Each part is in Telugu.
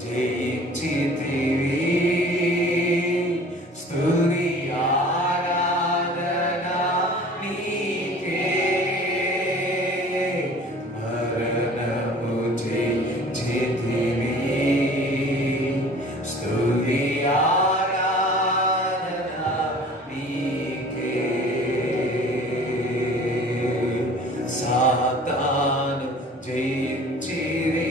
జయించితివి స్తుతి ఆరాధన నీకే మరణము జయించితివి స్తుతి ఆరాధన నీకే సాతాను జయించితివి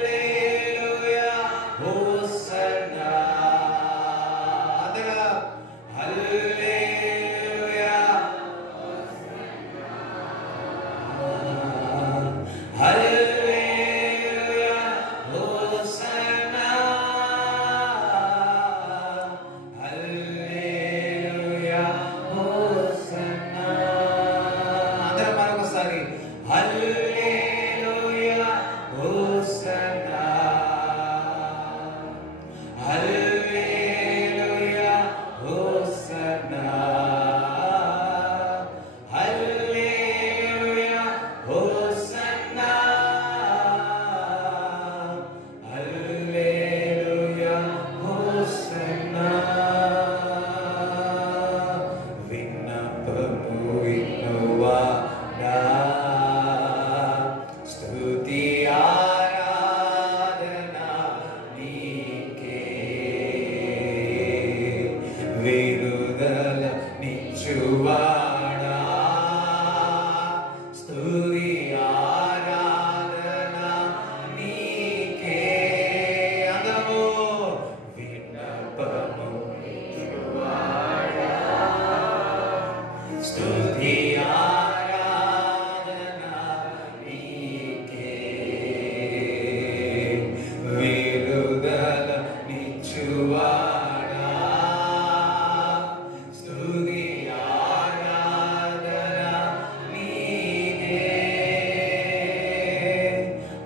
హల్లెలూయా హోసన్నా అందగా హల్లెలూయా హల్లెలూయా హోసన్నా హల్లెలూయా హోసన్నా అందరం మరొకసారి హల్లెలూయా హోసన్నా హల్లెలూయా హోసన్నా హల్లెలూయా హోసన్నా హల్లెలూయా హోసన్నా విన్నపము వినువాడా స్తుతి ఆరాధన నీకే విడుదల నిచ్చువాడా స్తుతి ఆరాధన నీకే అందరము విన్నపము వినువాడా స్తుతి ఆరాధన నీకే విడుదల నిచ్చువాడా స్తుతి ఆరాధన నీకే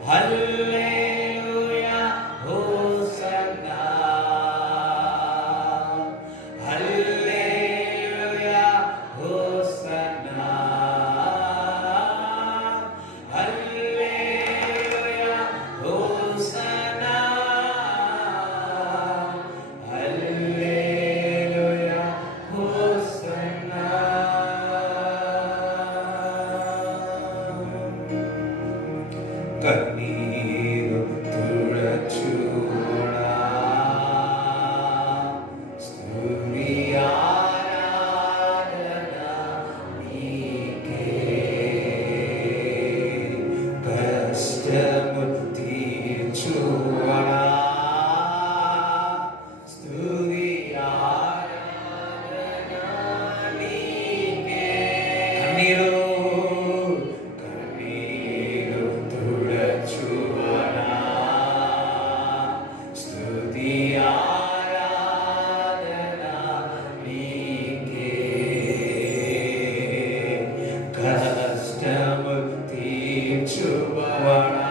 హల్లెలూయా హోసన్నా హల్లెలూయా హోసన్నా హల్లెలూయా హోసన్నా హల్లెలూయా హోసన్నా కన్నీరు తుడచుడా స్తుతి ఆరాధన నీకే కష్టము తీర్చువాడా స్తుతి ఆరాధన నీకే కన్నీరు తుడచువాడా స్తుతి ఆరాధన నీకే కష్టము తీర్చువాడా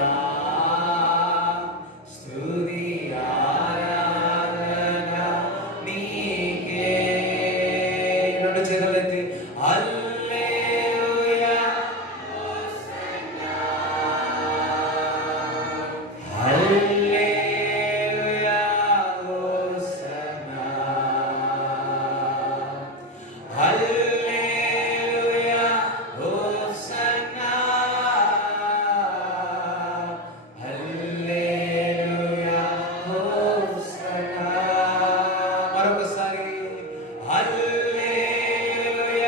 స్తుతి ఆరాధన నీకే రెండు చేతులెత్తి హల్లెలూయా హల్లెలూయా హోసన్నా హల్లెలూయా హోసన్నా హల్లెలూయా హోసన్నా మరొకసారి హల్లెలూయా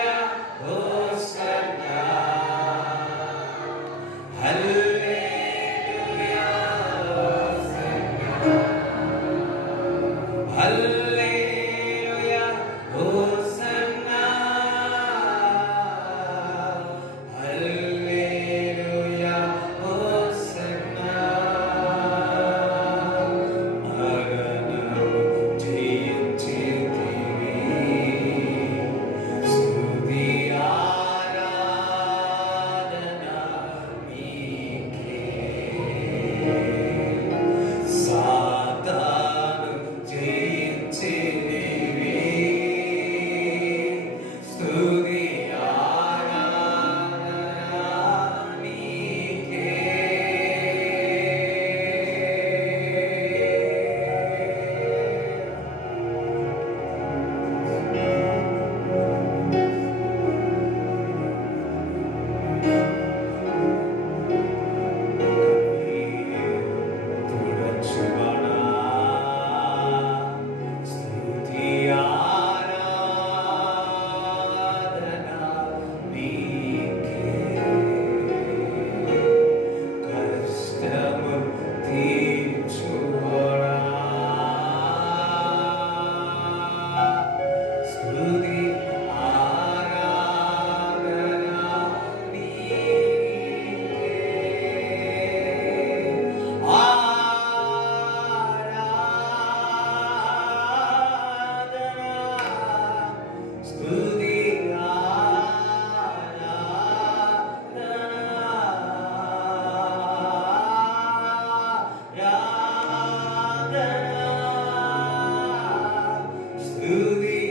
స్తుతి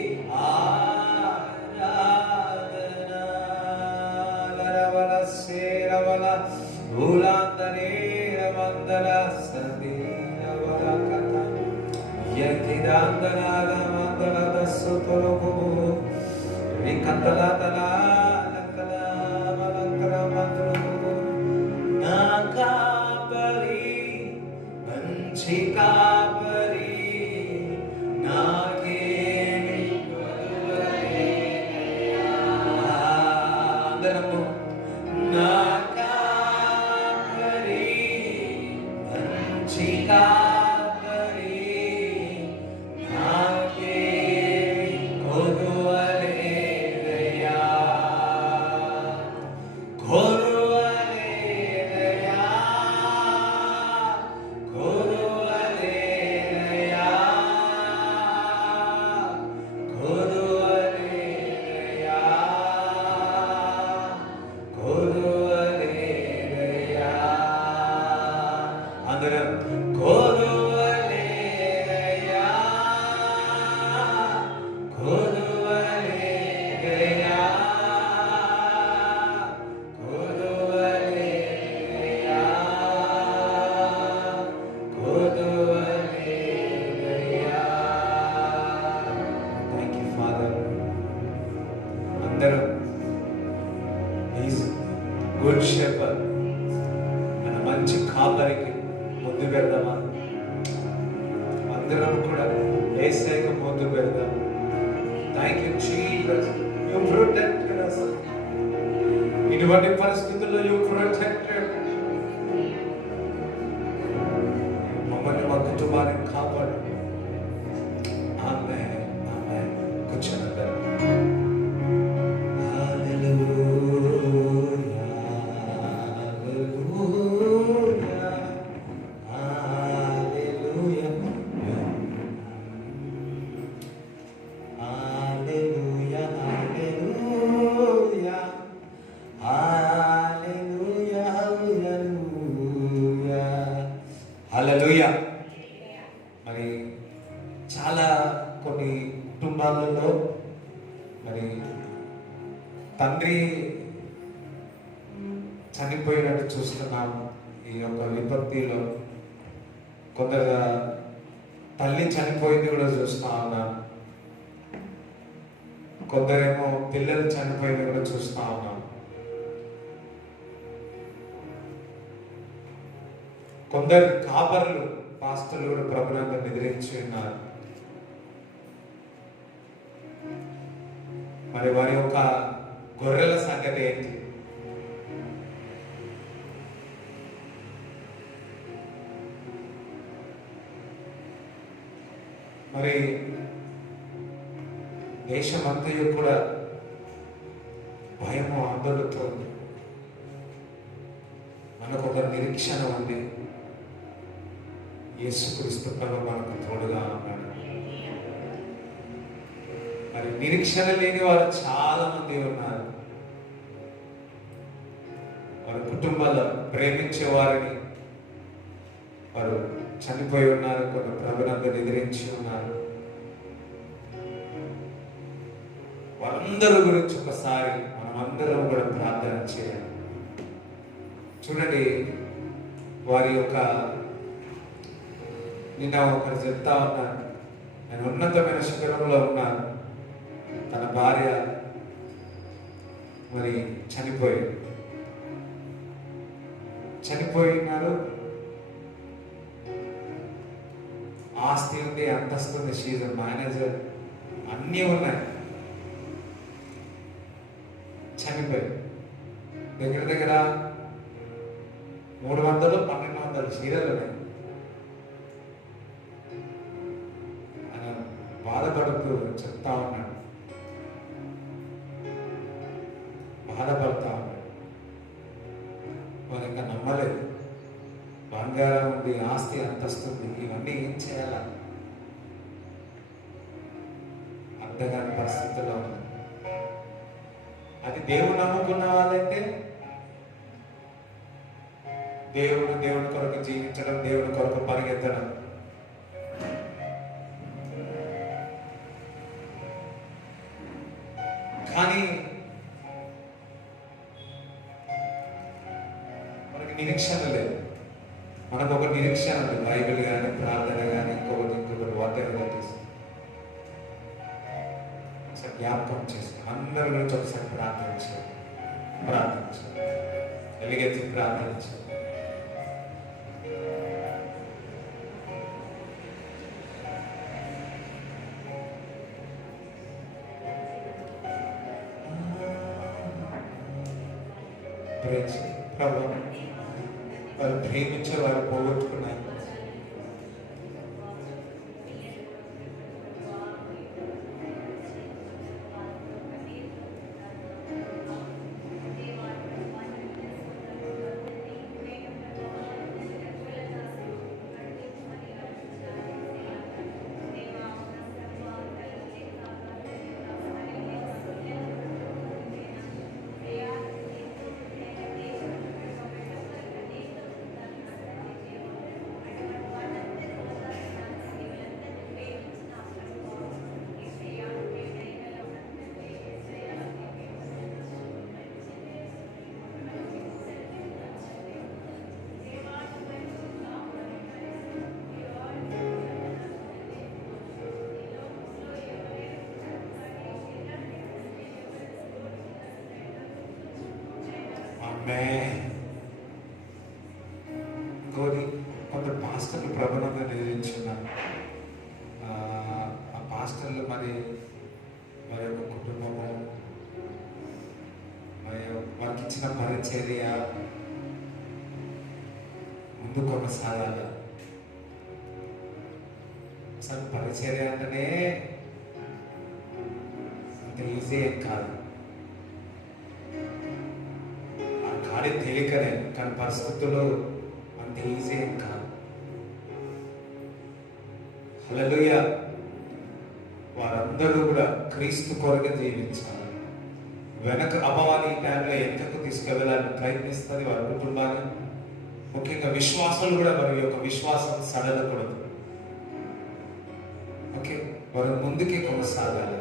ఆరాధన లరవల సేరవల ఉలాందనేర వందల సదీరవల కథ యకిదాందనాల మందల దస్సుతొలగు వికంతల తలాలకల మలంకర మంత్రులు నా కాపరి మంచి కాపరి నాకేమి కొదువలేనయ్యా. అందరము నా కాపరి మంచి కాపరి నాకేమి కొదువలేనయ్యా. కొదువలేనయ్యా. కొదువలేనయ్యా. కొదువలేనయ్యా. కొదువలేనయ్యా. అందరం కొదువలేనయ్యా. కొదువలేనయ్యా. కొదువలేనయ్యా. కొదువలేనయ్యా. Thank you father. అందరం ఈజ్ గుడ్ షెపర్డ్ మన మంచి కాపరికి ముందు పెడదామా? అందరం కూడా యేసయ్యకు ముందు పెడదాం. Thank you Jesus, you protected us. ఇటువంటి పరిస్థితుల్లో యు ప్రొటెక్టెడ్ మమ్మల్ని, మా కుటుంబాన్ని కాపాడు. ఆమేన్, ఆమేన్. కూర్చోండి అందరూ. హల్లెలూయా, హల్లెలూయా, హల్లెలూయా, హల్లెలూయా, హల్లెలూయా, హల్లెలూయా, హల్లెలూయా, హల్లెలూయా. మరి చాలా కొన్ని కుటుంబాలలో మరి తండ్రి చనిపోయినట్టు చూస్తున్నాము. ఈ యొక్క విపత్తిలో కొందరు తల్లి చనిపోయింది కూడా చూస్తా ఉన్నాం. కొందరేమో పిల్లలు చనిపోయింది కూడా చూస్తా ఉన్నాం. కొందరు కాపర్లు పాస్టర్లు కూడా ప్రభునందు నిద్రించి ఉన్నారు. మరి వారి యొక్క గొర్రెల సంగతి ఏంటి? మరి దేశమంతయు కూడా భయము ఆందోళనతో ఉంది. మనకు ఒక నిరీక్షణ ఉంది. యేసుక్రీస్తు ప్రభువు మనకు తోడుగా ఉన్నాడు. మరి నిరీక్షణ లేని వారు చాలా మంది ఉన్నారు. వారి కుటుంబాల్లో ప్రేమించే వారిని వారు చనిపోయి ఉన్నారు. కొన్ని ప్రభునందు నిద్రించి ఉన్నారు. వారందరి గురించి ఒకసారి మనమందరం కూడా ప్రార్థన చేయాలి. చూడండి, వారి యొక్క నిన్న ఒకరు చెప్తా ఉన్నాను, నేను ఉన్నతమైన శిఖరంలో ఉన్నాను. తన భార్య మరి చనిపోయినారు. ఆస్తి ఉంది, అంతస్తు ఉంది, షీజ్ మేనేజర్, అన్నీ ఉన్నాయి. చనిపోయి దగ్గర దగ్గర 300-1200 చీరలు ఉన్నాయి. ఆయన బాధపడుతూ చెప్తా ఉన్నాడు, బాధపడతా ఉన్నాడు. వారు ఇంకా నమ్మలేదు. బంగారం ఉంది, ఆస్తి అంతస్తుంది, ఇవన్నీ ఏం చేయాల అర్థం కాని పరిస్థితుల్లో ఉంది. అది దేవుడు నమ్ముకున్న వాళ్ళైతే దేవుడి కొరకు జీవించడం, దేవుడి కొరకు పరిగెత్తడం. కానీ మనకి నిరీక్షణ లేదు. మనకు ఒక నిరీక్షణ ఉంది, బైబిల్ కానీ ప్రార్థన కానీ ఇంకొకటి వాటెవర్ ఒకసారి జ్ఞాపకం చేసుకుని అందరి గురించి ఒకసారి ప్రార్థించాలి. ఎలుగెత్తి ప్రార్థించాలి. ప్రభు వారు ప్రేమించే వారు పోగొట్టుకున్నారు. ఇంకోటి కొందరు పాస్టర్లు ప్రబలంగా నిర్వహించున్నారు. ఆ పాస్టర్లు మరి యొక్క కుటుంబము, వారికి ఇచ్చిన పరిచర్య ముందు కొనసాగాలి. అసలు పరిచర్య అంటేనే అంత ఈజీ ఏం కాదు. అది తేలికనే, కానీ పరిస్థితుల్లో అంత ఈజీ ఏం కాదు. హల్లెలూయా. వారందరూ కూడా క్రీస్తు కొరకు జీవించాలి. వెనక అపవాది టైంలో ఎంతకు తీసుకెళ్ళాలని ప్రయత్నిస్తుంది వారి కుటుంబాన్ని. ముఖ్యంగా విశ్వాసాలు కూడా వారి యొక్క విశ్వాసం సడలకూడదు. ఓకే, వారు ముందుకే కొనసాగాలి.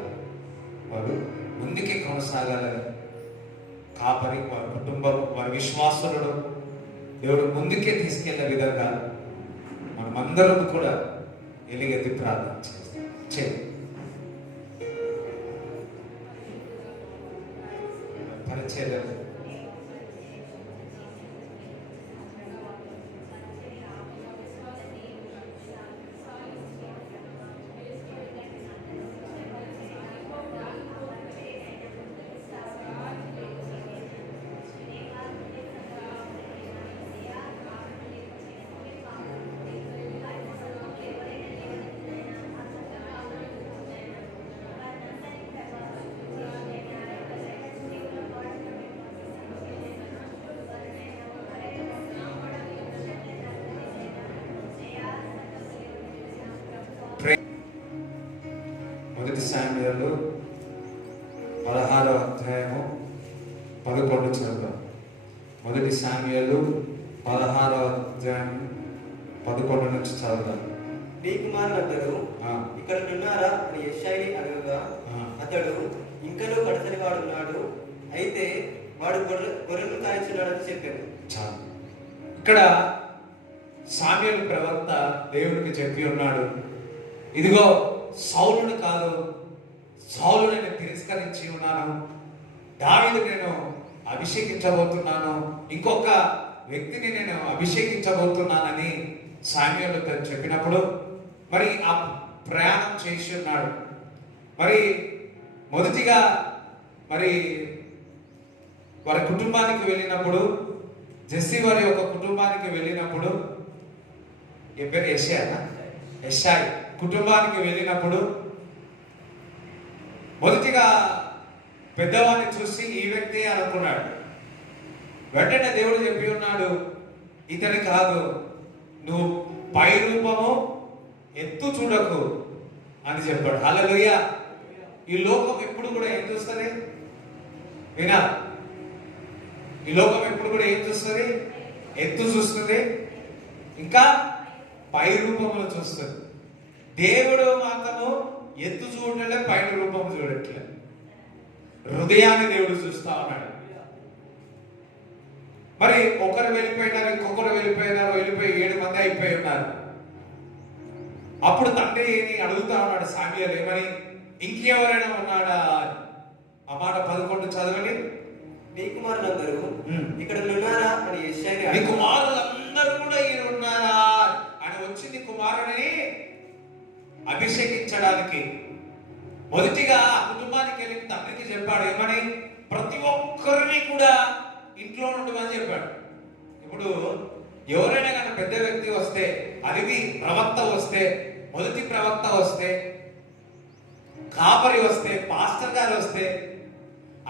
కాపరి, వారి కుటుంబం, వారి విశ్వాసులను దేవుడు ముందుకే తీసుకెళ్లే విధంగా మనమందరం కూడా ఎలుగెత్తి ప్రార్థన చేస్తాం. పరిచయం మొదటి సామ్యుయేలు 16వ అధ్యాయము 11 చదువుతాం. మొదటి సామ్యుయేలు 16వ అధ్యాయం 11 నుంచి చదువుతాం. నీ కుమారులందరూ ఇక్కడ ఉన్నారా అని యెషయాని అడగగా అతడు ఇంకనూ కడతని వాడున్నాడు, అయితే వాడు గొర్రెలు కాయించున్నాడని చెప్పాడు. చాలు. ఇక్కడ సామ్యుయేలు ప్రవక్త దేవునికి చెప్పి ఉన్నాడు, ఇదిగో సౌలుని కాదు, సౌలు నేను తిరస్కరించి ఉన్నాను, దావీదు నేను అభిషేకించబోతున్నాను, ఇంకొక వ్యక్తిని నేను అభిషేకించబోతున్నానని సామ్యుయేలు చెప్పినప్పుడు మరి ఆ ప్రయాణం చేసి ఉన్నాడు. మరి మొదటిగా మరి వారి కుటుంబానికి వెళ్ళినప్పుడు, జెస్సీ వారి యొక్క కుటుంబానికి వెళ్ళినప్పుడు, ఏ పేరు యెషాయి కుటుంబానికి వెళ్ళినప్పుడు మొదటిగా పెద్దవాడిని చూసి ఈ వ్యక్తి అనుకున్నాడు. వెంటనే దేవుడు చెప్పి ఉన్నాడు, ఇతని కాదు, నువ్వు పై రూపము ఎత్తు చూడకు అని చెప్పాడు. హల్లెలూయా. ఈ లోకం ఎప్పుడు కూడా ఏం చూస్తుంది? వినా, ఈ లోకం ఎప్పుడు కూడా ఏం చూస్తుంది? ఎత్తు చూస్తుంది, ఇంకా పై రూపంలో చూస్తుంది. దేవుడు మాత్రము ఎత్తు చూడట్లే, పైన రూపం చూడట్లే. హృదయాన్ని దేవుడు చూస్తా ఉన్నాడు. మరి ఒకరు వెళ్ళిపోయినారు, ఇంకొకరు వెళ్ళిపోయి 7 మంది అయిపోయి ఉన్నారు. అప్పుడు తండ్రిని అడుగుతా ఉన్నాడు సామ్యూయల్ ఏమని, ఇంకెవరైనా ఉన్నాడా? ఆ మాట 11 చదవండి. నీ కుమారులందరూ ఇక్కడ ఉన్నారా అని యెషయాని నీ కుమారులందరూ కూడా ఈయన ఉన్నారా అని వచ్చింది కుమారుని అభిషేకించడానికి. మొదటిగా కుటుంబానికి వెళ్ళి తండ్రికి చెప్పాడు ఏమని, ప్రతి ఒక్కరిని కూడా ఇంట్లో ఉండమని చెప్పాడు. ఇప్పుడు ఎవరైనా కానీ పెద్ద వ్యక్తి వస్తే, అది ప్రవక్త వస్తే, మొదటి ప్రవక్త వస్తే, కాపరి వస్తే, పాస్టర్ గారు వస్తే,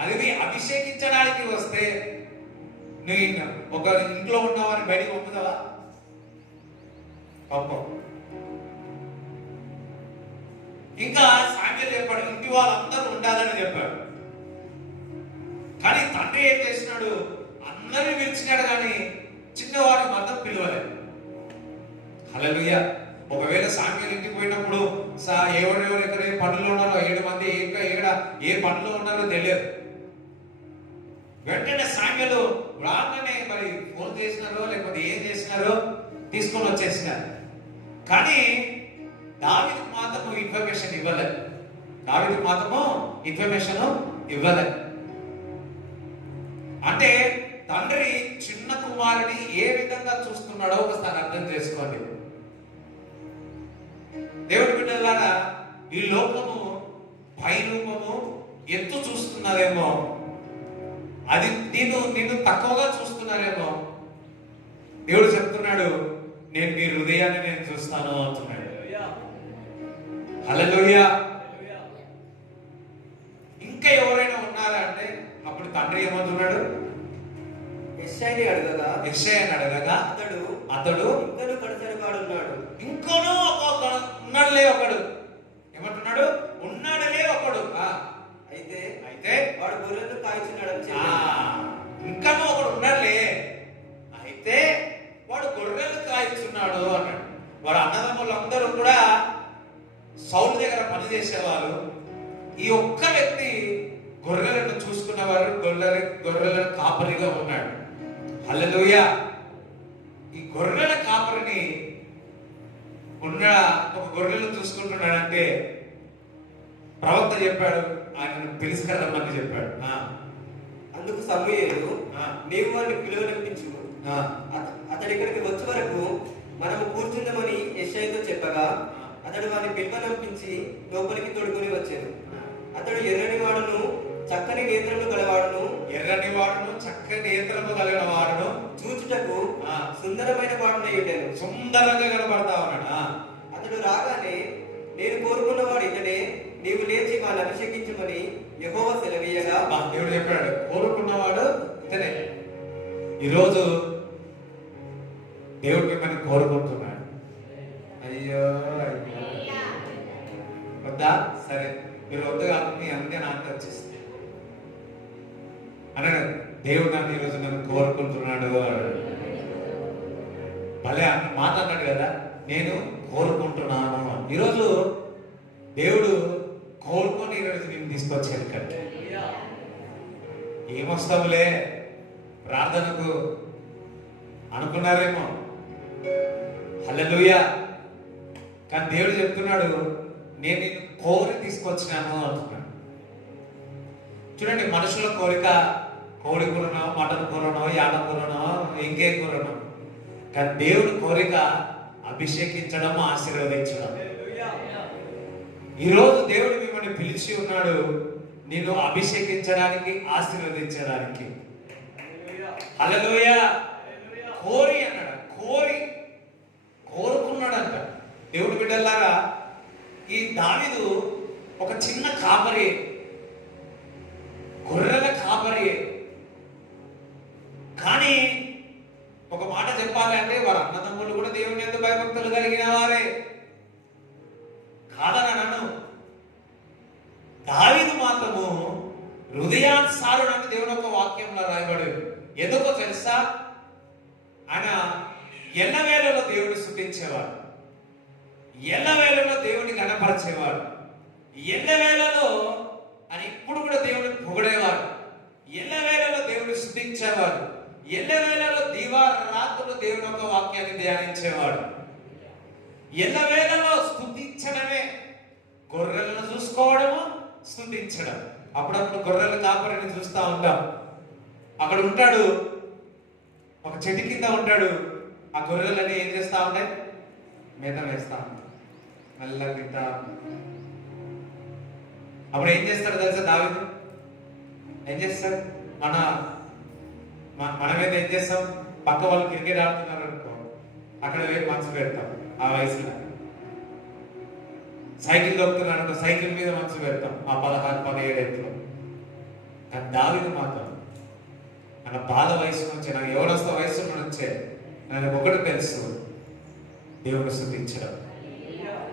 అది అభిషేకించడానికి వస్తే, నువ్వు ఒక ఇంట్లో ఉన్నవారిని బయటికి పంపుతావా? పంపం. ఇంకా సామ్యూయల్ చెప్పాడు ఇంటి వాళ్ళందరూ ఉండాలని చెప్పాడు. కానీ తండ్రి ఏం చేసినాడు, అందరిని పిలిచినాడు కానీ చిన్నవాడిని మాత్రం పిలవలేదు. హల్లెలూయా. ఒకవేళ సామ్యూయల్ ఇంటికి పోయినప్పుడు ఎవరెవరు ఎక్కడ ఏ పనులు ఉన్నారో, 7 మంది ఏ పనులు ఉన్నారో తెలియదు. వెంటనే సామ్యూయల్ రాగానే మరి ఫోన్ చేసినారో లేకపోతే ఏం చేసినారో తీసుకొని వచ్చేసినారు. కానీ దావీదుకు మాత్రము ఇన్ఫర్మేషన్ ఇవ్వలేదు. అంటే తండ్రి చిన్న కుమారుని ఏ విధంగా చూస్తున్నాడో ఒకసారి అర్థం చేసుకోండి. దేవుడి బిడ్డలారా, ఈ లోకము పైరూపము ఎత్తు చూస్తున్నారేమో, అది నిన్ను తక్కువగా చూస్తున్నారేమో. దేవుడు చెప్తున్నాడు, నేను మీ హృదయాన్ని నేను చూస్తాను అంటున్నాడు. హల్లెలూయా. ఇంకా ఎవరైనా ఉన్నారా అంటే అప్పుడు తండ్రి ఏమంటున్నాడు, యెషయాని అడగగా అతడు ఇంకనూ కడసరి వాడున్నాడు. ఇంకోనూ ఉన్నాడులే ఒకడు. ఏమంటున్నాడు, ఉన్నాడులే ఒకడు. అయితే వాడు గొర్రెలను కాయచున్నాడు. ఇంకనూ ఒకడు ఉన్నాడులే, అయితే వాడు గొర్రెలు కాయచున్నాడు అన్నాడు. వాడు అన్నదమ్ములందరూ కూడా సౌలు దగ్గర పనిచేసేవారు. ఈ ఒక్క వ్యక్తి గొర్రెలను చూసుకున్నవారు, గొర్రెల కాపరిగా ఉన్నాడు. హల్లెలూయా. ఈ గొర్రెల కాపరిని ఒక గొర్రెలు చూసుకుంటున్నాడంటే ప్రవక్త చెప్పాడు, ఆయన పిలుచుకెళ్ళమని చెప్పాడు. అందుకు సమూయేలు, నీవు వారిని పిలువనిపించు, అతడి ఇక్కడికి వచ్చే వరకు మనము కూర్చుందామని యెషయాతో చెప్పగా అతడు వారిని పిలువనంపించి లోపలికి తోడుకొని వచ్చాడు. అతడు ఎర్రని వాడును చక్కని నేత్రము కలిగిన వాడును చూచుటకు సుందరమైన వాడునై ఉండెను. సుందరంగా కనబడతా ఉన్నాడు. అతడు రాగానే, నేను కోరుకున్నవాడు ఇతడే, నీవు లేచి వాడిని అభిషేకించమని యెహోవా సెలవీయగా. దేవుడు చెప్పాడు, కోరుకున్నవాడు ఇతనే. ఈరోజు దేవుడు మిమ్మల్ని కోరుకుంటున్నాడు. అయ్యో వద్దా? సరే, మీరు వద్దు కాబట్టి అంతే నాకు వచ్చేస్తుంది అన్నాడు. దేవుడు నన్ను ఈరోజు నన్ను కోరుకుంటున్నాడు అన్నాడు. భలే మాట అన్నాడు కదా, నేను కోరుకుంటున్నాను. ఈరోజు దేవుడు కోరుకొని ఈరోజు నేను తీసుకొచ్చాను కంటే ఏమొస్తావులే ప్రార్థనకు అనుకున్నారేమో. హల్లెలూయా. కానీ దేవుడు చెప్తున్నాడు, నేను నిన్ను కోరి తీసుకొచ్చినాను అంటున్నాడు. చూడండి, మనుషుల కోరిక కోడి కూరనో, మటన్ కూరనో, యాడ కూరనో, ఇంకే కూరనో. కానీ దేవుడి కోరిక అభిషేకించడం, ఆశీర్వదించడం. ఈరోజు దేవుడు మిమ్మల్ని పిలిచి ఉన్నాడు, నిన్ను అభిషేకించడానికి, ఆశీర్వదించడానికి. హల్లెలూయా. కోరి అన్నాడు, కోరుకున్నాడంట. దేవుడి బిడ్డలారా, ఈ దావీదు ఒక చిన్న కాపరి, గొర్రెల కాపరి. కానీ ఒక మాట చెప్పాలి అంటే వారి అన్నదమ్ములు కూడా దేవుని యందు భయభక్తులు కలిగిన వారే కాదని నన్ను. దావీదు మాత్రము హృదయానుసారుడని దేవుని యొక్క వాక్యంలో రాయబడి. ఎందుకో తెలుసా? ఆయన ఎల్లవేళలో దేవుడిని స్తుతించేవాడు, ఎల్లవేళలో దేవుడిని గణపరిచేవాడు, ఎల్లవేళలో అని ఇప్పుడు కూడా దేవుడిని పొగడే ఎల్లవేళలో దీవారాత్రులు దేవుని యొక్క వాక్యాన్ని ధ్యానించేవాడు. ఎల్లవేళలో స్తుతించడమే, గొర్రెలను చూసుకోవడము, స్తుతించడం. అప్పుడప్పుడు గొర్రెల కాపరిని చూస్తూ ఉంటాం. అక్కడ ఉంటాడు, ఒక చెట్టు కింద ఉంటాడు. ఆ గొర్రెలన్నీ ఏం చేస్తా ఉంటాయి? మేత వేస్తా ఉంటాయి, మెల్లగా తింటా. అప్పుడు ఏం చేస్తాడు తెలుసా దావీదు? ఏం చేస్తాడు? మన మీద ఏం చేస్తాం? పక్క వాళ్ళు క్రికెట్ ఆడుతున్నారు అనుకో, అక్కడ వేరే మనసు పెడతాం. ఆ వయసులో సైకిల్ దొక్కుతున్నారు అనుకో, సైకిల్ మీద మనసు పెడతాం. ఆ 16-17 ఏళ్ళలో. కానీ దావీదు మాత్రం మన బాల వయసు నుంచి, నాకు ఎవరొస్త వయసు నుంచే నాకు ఒకటి తెలుసు, దేవుని స్తుతించడం,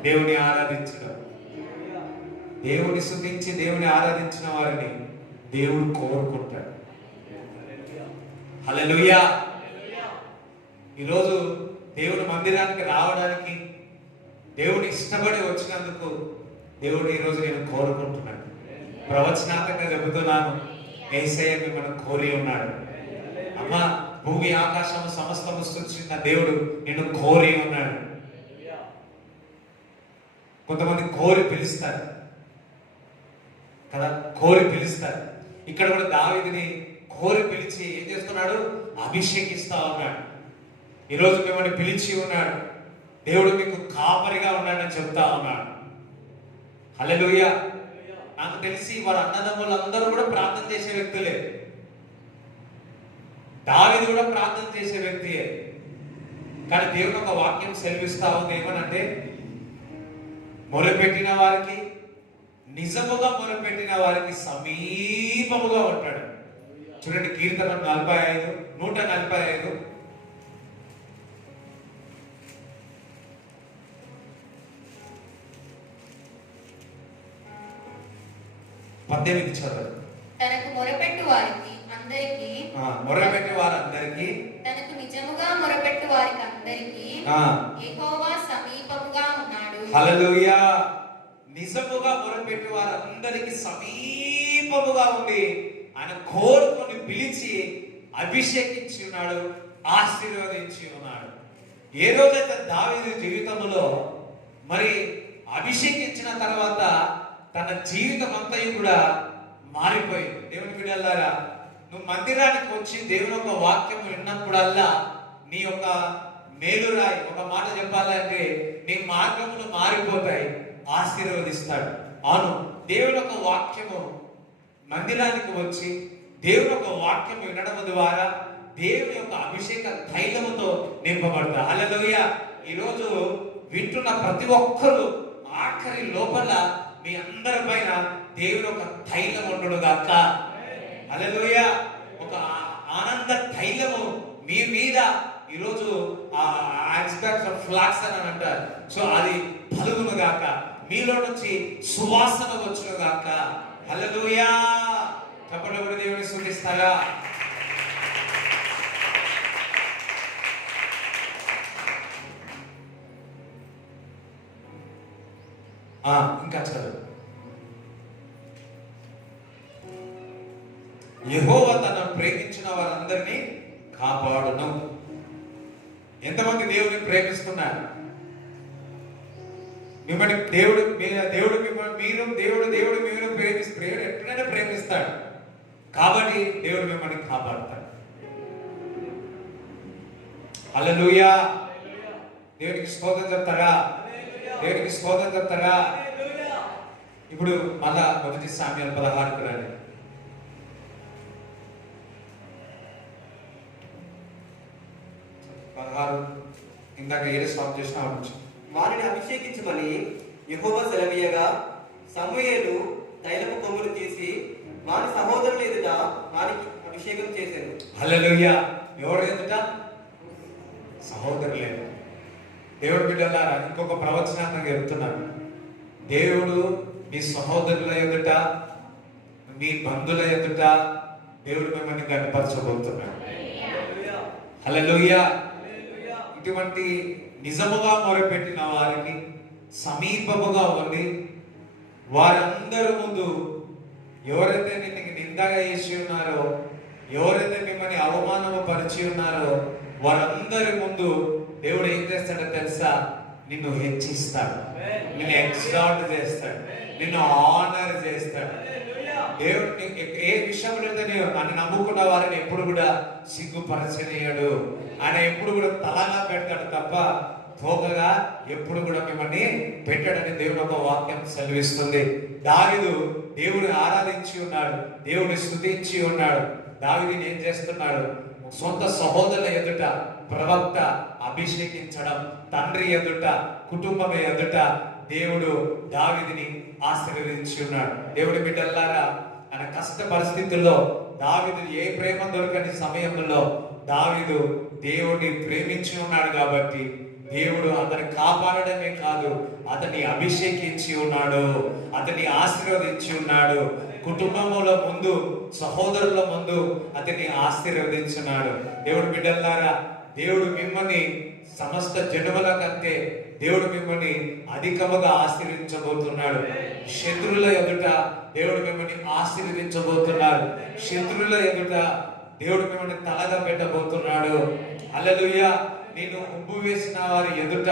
దేవుని ఆరాధించడం. దేవుని స్తుతించి దేవుని ఆరాధించిన వారిని దేవుడు కోరుకుంటాడు. హల్లెలూయా. ఈరోజు దేవుని మందిరానికి రావడానికి దేవుడు ఇష్టపడి వచ్చినందుకు దేవుడు ఈరోజు నేను కోరుకుంటున్నాను. ప్రవచనాత్మకంగా చెబుతున్నాను, యేసయ్య మిమ్మల్ని కోరి ఉన్నాడు. అమ్మ, భూమి ఆకాశము సమస్తము సృష్టించిన దేవుడు నిన్ను కోరి ఉన్నాడు. కొంతమంది కోరి పిలుస్తారు కదా, కోరి పిలుస్తారు. ఇక్కడ కూడా దావీదుని కోరి పిలిచి ఏం చేస్తున్నాడు? అభిషేకిస్తా ఉన్నాడు. ఈరోజు మిమ్మల్ని పిలిచి ఉన్నాడు. దేవుడు మీకు కాపరిగా ఉన్నాడని చెప్తా ఉన్నాడు. హల్లెలూయా. నాకు తెలిసి వారి అన్నదమ్ములు అందరూ కూడా ప్రార్థన చేసే వ్యక్తులే. దావీదు కూడా ప్రార్థన చేసే వ్యక్తియే. కానీ దేవుడు ఒక వాక్యం సెలవిస్తా ఉంది, ఏమనంటే మొరపెట్టిన వారికి, నిజముగా మొరపెట్టిన వారికి సమీపముగా ఉంటాడు. చూడండి, కీర్తన 145 18 చదవండి. తనకు మొరపెట్టు వారికి అందరికి, మొరపెట్టే వారందరికీ, తనకు నిజముగా మొరపెట్టు వారికి అందరికి యెహోవా సమీపముగా ఉన్నాడు. హల్లెలూయా. నిజముగా మొరపెట్టే వారందరికీ సమీపముగా ఉంది. ఆయన కోరుకొని పిలిచి అభిషేకించి ఉన్నాడు, ఆశీర్వదించి ఉన్నాడు. ఏ రోజైతే దావీదు జీవితంలో మరి అభిషేకించిన తర్వాత తన జీవితం అంతా కూడా మారిపోయింది. దేవుని బిడ్డలారా, నువ్వు మందిరానికి వచ్చి దేవుని యొక్క వాక్యం విన్నప్పుడల్లా నీ యొక్క మేలురాయి, ఒక మాట చెప్పాలంటే నీ మార్గములు మారిపోతాయి, ఆశీర్వదిస్తాడు. అవును, దేవుని యొక్క వాక్యము మందిరానికి వచ్చి దేవుని యొక్క వాక్యం వినడం ద్వారా దేవుని యొక్క అభిషేక తైలముతో నింపబడతారు. హల్లెలూయా. ఈరోజు వింటున్న ప్రతి ఒక్కరూ ఆఖరి లోపల మీ అందరి పైన దేవుని ఒక తైలం ఉండడు గాక. హల్లెలూయా. ఒక ఆనంద తైలము మీ మీద ఈరోజు ఫ్లాక్స్ అని అంటారు. సో అది పలుగును గాక, మీలో నుంచి సువాసన వచ్చును గాక. హల్లెలూయా. చప్పట్లు కూడా దేవుని స్తుతిస్తారా? ఇంకా చదువు. యెహోవా తనను ప్రేమించిన వారందరినీ కాపాడును. ఎంతమంది దేవుని ప్రేమిస్తున్నారు? మిమ్మల్ని దేవుడు ప్రేమిస్తాడు, ఎప్పుడైనా ప్రేమిస్తాడు. కాబట్టి దేవుడు మిమ్మల్ని కాపాడుతాడు. హల్లెలూయా. దేవునికి స్తోత్రం చెప్తారా? దేవునికి స్తోత్రం చెప్తారా? ఇప్పుడు మళ్ళా 1 సామ్యుయేలు 16 రండి. 16 ఇందాక ఏదో స్టాప్ చేసిన వారిని అభిషేకించమని యెహోవా సెలవీయగా సమూయేలు తైలపు కొమ్ములు తీసి వారి సహోదరుల ఎదుట వారికి అభిషేకం చేశారు. హల్లెలూయా. ఎవరు ఎదుట? సహోదరులే. దేవుడు బిడ్డలారా, ఇంకొక ప్రవచనాత్మకంగా చెప్తున్నాను. దేవుడు మీ సహోదరుల ఎదుట, మీ బంధువుల ఎదుట దేవుడు మిమ్మల్ని గణపరచబోతున్నాడు. హల్లెలూయా. ఇటువంటి నిజముగా మొరపెట్టిన వారికి సమీపముగా ఉండి వారందరి ముందు ఎవరైతే నిన్ను నిందగా చేసి ఉన్నారో ఎవరైతే మిమ్మల్ని అవమానము పరిచి ఉన్నారో వారందరి ముందు దేవుడు ఏం చేస్తాడో తెలుసా? నిన్ను హెచ్చిస్తాడు, నిన్ను ఎగ్జాల్ట్ చేస్తాడు, నిన్ను ఆనర్ చేస్తాడు. దేవుడు ఏ విషయంలో నన్ను నమ్ముకున్న వారిని ఎప్పుడు కూడా సిగ్గుపరచనీయడు. ఆయన ఎప్పుడు కూడా తలగా పెడతాడు తప్ప తోకగా ఎప్పుడు కూడా మిమ్మల్ని పెట్టాడని దేవుని ఒక వాక్యం సెలవిస్తుంది. దావీదు దేవుడిని ఆరాధించి ఉన్నాడు, దేవుడిని స్తుతించి ఉన్నాడు. దావీదుని ఏం చేస్తున్నాడు? సొంత సహోదరుల ఎదుట ప్రవక్త అభిషేకించడం, తండ్రి ఎదుట, కుటుంబం ఎదుట దేవుడు దావీదుని ఆశీర్వదించి ఉన్నాడు. దేవుడి బిడ్డలారా, ఆయన కష్ట పరిస్థితుల్లో దావీదు ఏ ప్రేమ దొరకని సమయంలో దావీదు దేవుడిని ప్రేమించి ఉన్నాడు కాబట్టి దేవుడు అతన్ని కాపాడడమే కాదు, అతన్ని అభిషేకించి ఉన్నాడు, అతన్ని ఆశీర్వదించి ఉన్నాడు. కుటుంబంలో ముందు, సహోదరుల ముందు అతన్ని ఆశీర్వదించున్నాడు. దేవుడు బిడ్డలారా, దేవుడు మిమ్మల్ని సమస్త జనుల కంటే దేవుడు మిమ్మల్ని అధికముగా ఆశీర్వించబోతున్నాడు. శత్రువుల ఎదుట దేవుడు మిమ్మల్ని ఆశీర్వదించబోతున్నాడు. శత్రువుల ఎదుట దేవుడు మిమ్మల్ని తలగా పెట్టబోతున్నాడు. హల్లెలూయా. నిన్ను ఉబ్బు వేసిన వారి ఎదుట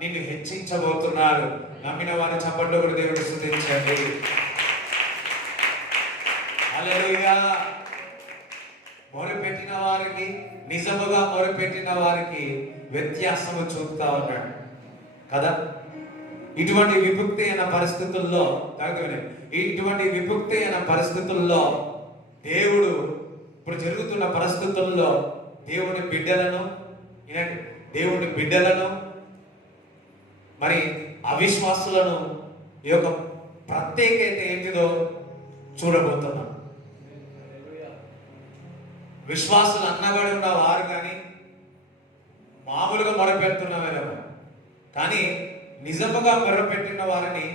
నిన్ను హెచ్చించబోతున్నాడు. నమ్మిన వారి చప్పట్లు కూడా దేవుడు స్తుతించండి. హల్లెలూయా. మొరపెట్టిన వారికి, నిజముగా మొరపెట్టిన వారికి వ్యత్యాసము చూపుతా ఉన్నాడు కదా. ఇటువంటి విముక్తి అయిన పరిస్థితుల్లో ఇటువంటి విముక్తి అయిన పరిస్థితుల్లో దేవుడు ఇప్పుడు జరుగుతున్న పరిస్థితుల్లో దేవుని బిడ్డలను మరి అవిశ్వాసులను ఈ యొక్క ప్రత్యేకత ఏంటిదో చూడబోతున్నాం. విశ్వాసులు అన్నబడి ఉన్న వారు కానీ మామూలుగా మొరపెడుతున్నవారేమో, కానీ నిజముగా మొరపెట్టిన వారిని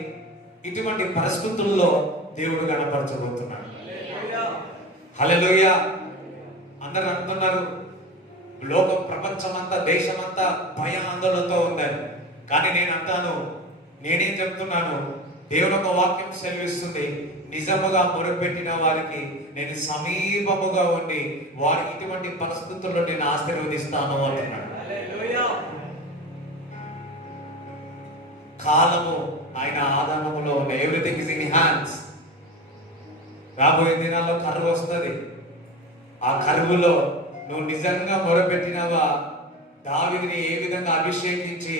ఇటువంటి పరిస్థితుల్లో దేవుడు కనపరచబోతున్నాడు. హల్లెలూయా. అందరూ అంటున్నారు లోక ప్రపంచమంతా, దేశమంతా భయ ఆందోళనతో ఉందని. కానీ నేను అంటాను, నేనేం చెప్తున్నాను? దేవుని ఒక వాక్యం సెలవిస్తుంది, నిజముగా మొరపెట్టిన వారికి నేను సమీపముగా ఉండి వారి ఇటువంటి పరిస్థితుల్లో నేను ఆశీర్వదిస్తాను అంటున్నాడు. కాలము ఆయన ఆదానములో ఉన్న, ఎవ్రీథింగ్ ఇస్ ఇన్ హ్యాండ్స్. రాబోయే దినాల్లో కరువు వస్తుంది. ఆ కరువులో నువ్వు నిజంగా మొరపెట్టినవా? దావీదుని ఏ విధంగా అభిషేకించి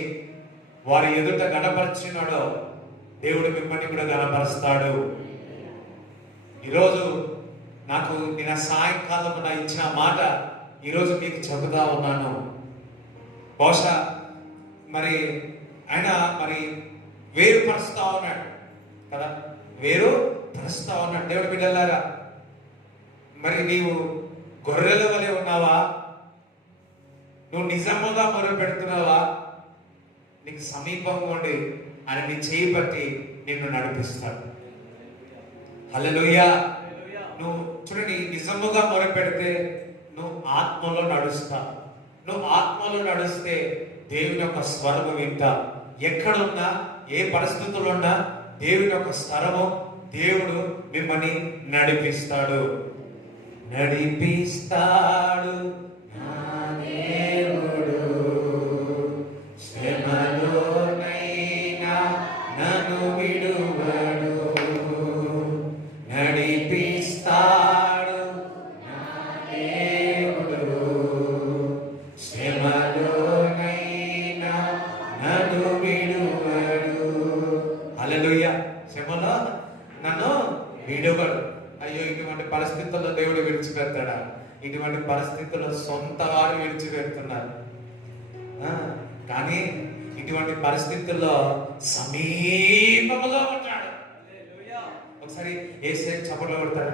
వారి ఎదుట గణపరిచినాడో దేవుడు మిమ్మల్ని కూడా గణపరుస్తాడు. ఈరోజు నాకు నిన్న సాయంకాలం నా ఇచ్చిన మాట ఈరోజు మీకు చెబుతా ఉన్నాను. బహుశా మరి ఆయన వేరుపరుస్తా ఉన్నాడు కదా, వేరుపరుస్తా ఉన్నాడు. దేవుడి బిడ్డలారా, మరి నీవు గొర్రెల వలె ఉన్నావా? నువ్వు నిజముగా మొర పెడుతున్నావా? నీకు సమీపంగా ఉండి ఆయన నీ చేయి పట్టి నిన్ను నడిపిస్తాడు. హల్లెలూయా. నువ్వు చూడండి, నిజముగా మొర పెడితే నువ్వు ఆత్మలో నడుస్తావు. నువ్వు ఆత్మలో నడిస్తే దేవుని యొక్క స్వరము వింటా. ఎక్కడున్నా, ఏ పరిస్థితుల్లో ఉన్నా దేవుని యొక్క స్వరము, దేవుడు మిమ్మల్ని నడిపిస్తాడు. నడిపిస్తాడు నా దేవుడు, శ్రమలోనైనా నన్ను విడువడు. నడిపిస్తాడు నా దేవుడు, శ్రమలోనైనా నన్ను విడువడు. హల్లెలూయా. శ్రమలో నన్ను విడువడు. అయ్యో, ఇటువంటి పరిస్థితుల్లో దేవుడు విడిచిపెడతాడా? ఇటువంటి పరిస్థితుల్లో సొంత వారు విడిచిపెడుతున్నారు. కానీ ఇటువంటి పరిస్థితుల్లో సమీపముగా ఉంటాడు. ఒకసారి యేసయ్య చప్పట్లు కొడతాడు.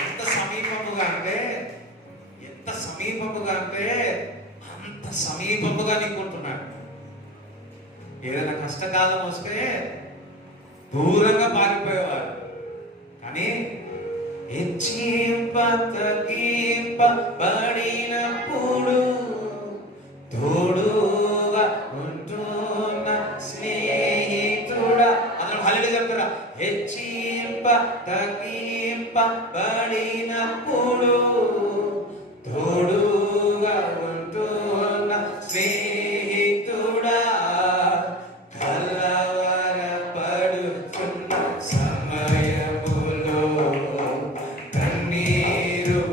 ఎంత సమీపముగా అంటే అంత సమీపముగా నీకుంటున్నాడు. ఏదైనా కష్టకాలం వస్తే దూరంగా పారిపోయేవారు, కానీ హెచ్చింపబడినప్పుడు తోడుగా ఉంటున్న స్నేహితుడా. అందరూ హల్లెలూయా చెప్తారా? హెచ్చింప తగ్గింపబడినప్పుడు తోడుగా ఉంటున్న స్నేహితుడా, కలవరపడుతున్న సమయములో కన్నీరు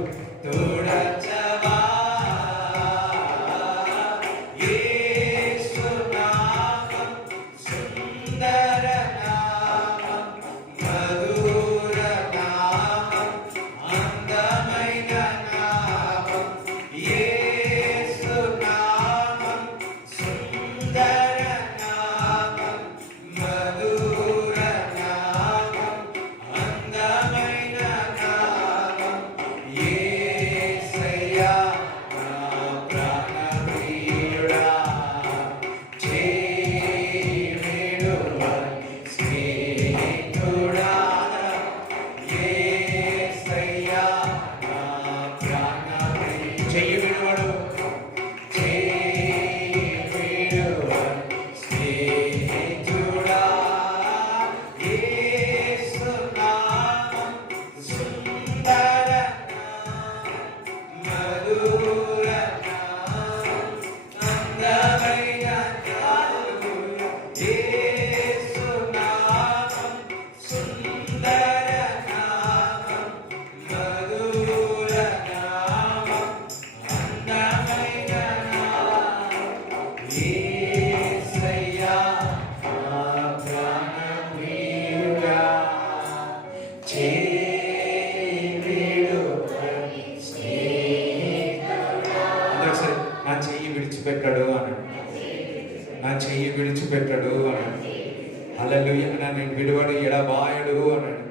తుడచవా. యేసు నామం సుందర నామం, మధుర నామం, అందమైన నామం. యేసు నామం సుందర నామం, మధుర నామం, అందమైన నామం. యేసయ్యా నా ప్రాణప్రియుడా, చేవిడువని స్నేహితుడా. యేసయ్యా నా ప్రాణప్రియుడా, చెయ్యి విడువడు, చేవిడువని స్నేహితుడా. యేసు నామం సుందర నామం, మధుర నామం, అందమైన నామం. యేసు నామం సుందర నామం, మధుర నామం, అందమైన నామం. యేసయ్యా నా ప్రాణప్రియుడా, చేవిడువని స్నేహితుడా. అందరూ ఒకసారి నా చెయ్యి విడిచిపెట్టాడు అన్నాడు, నా చెయ్యి విడిచిపెట్టాడు అన్నాడు. హల్లెలూయా. నన్ను విడువడు ఎడబాయడు అన్నాడు,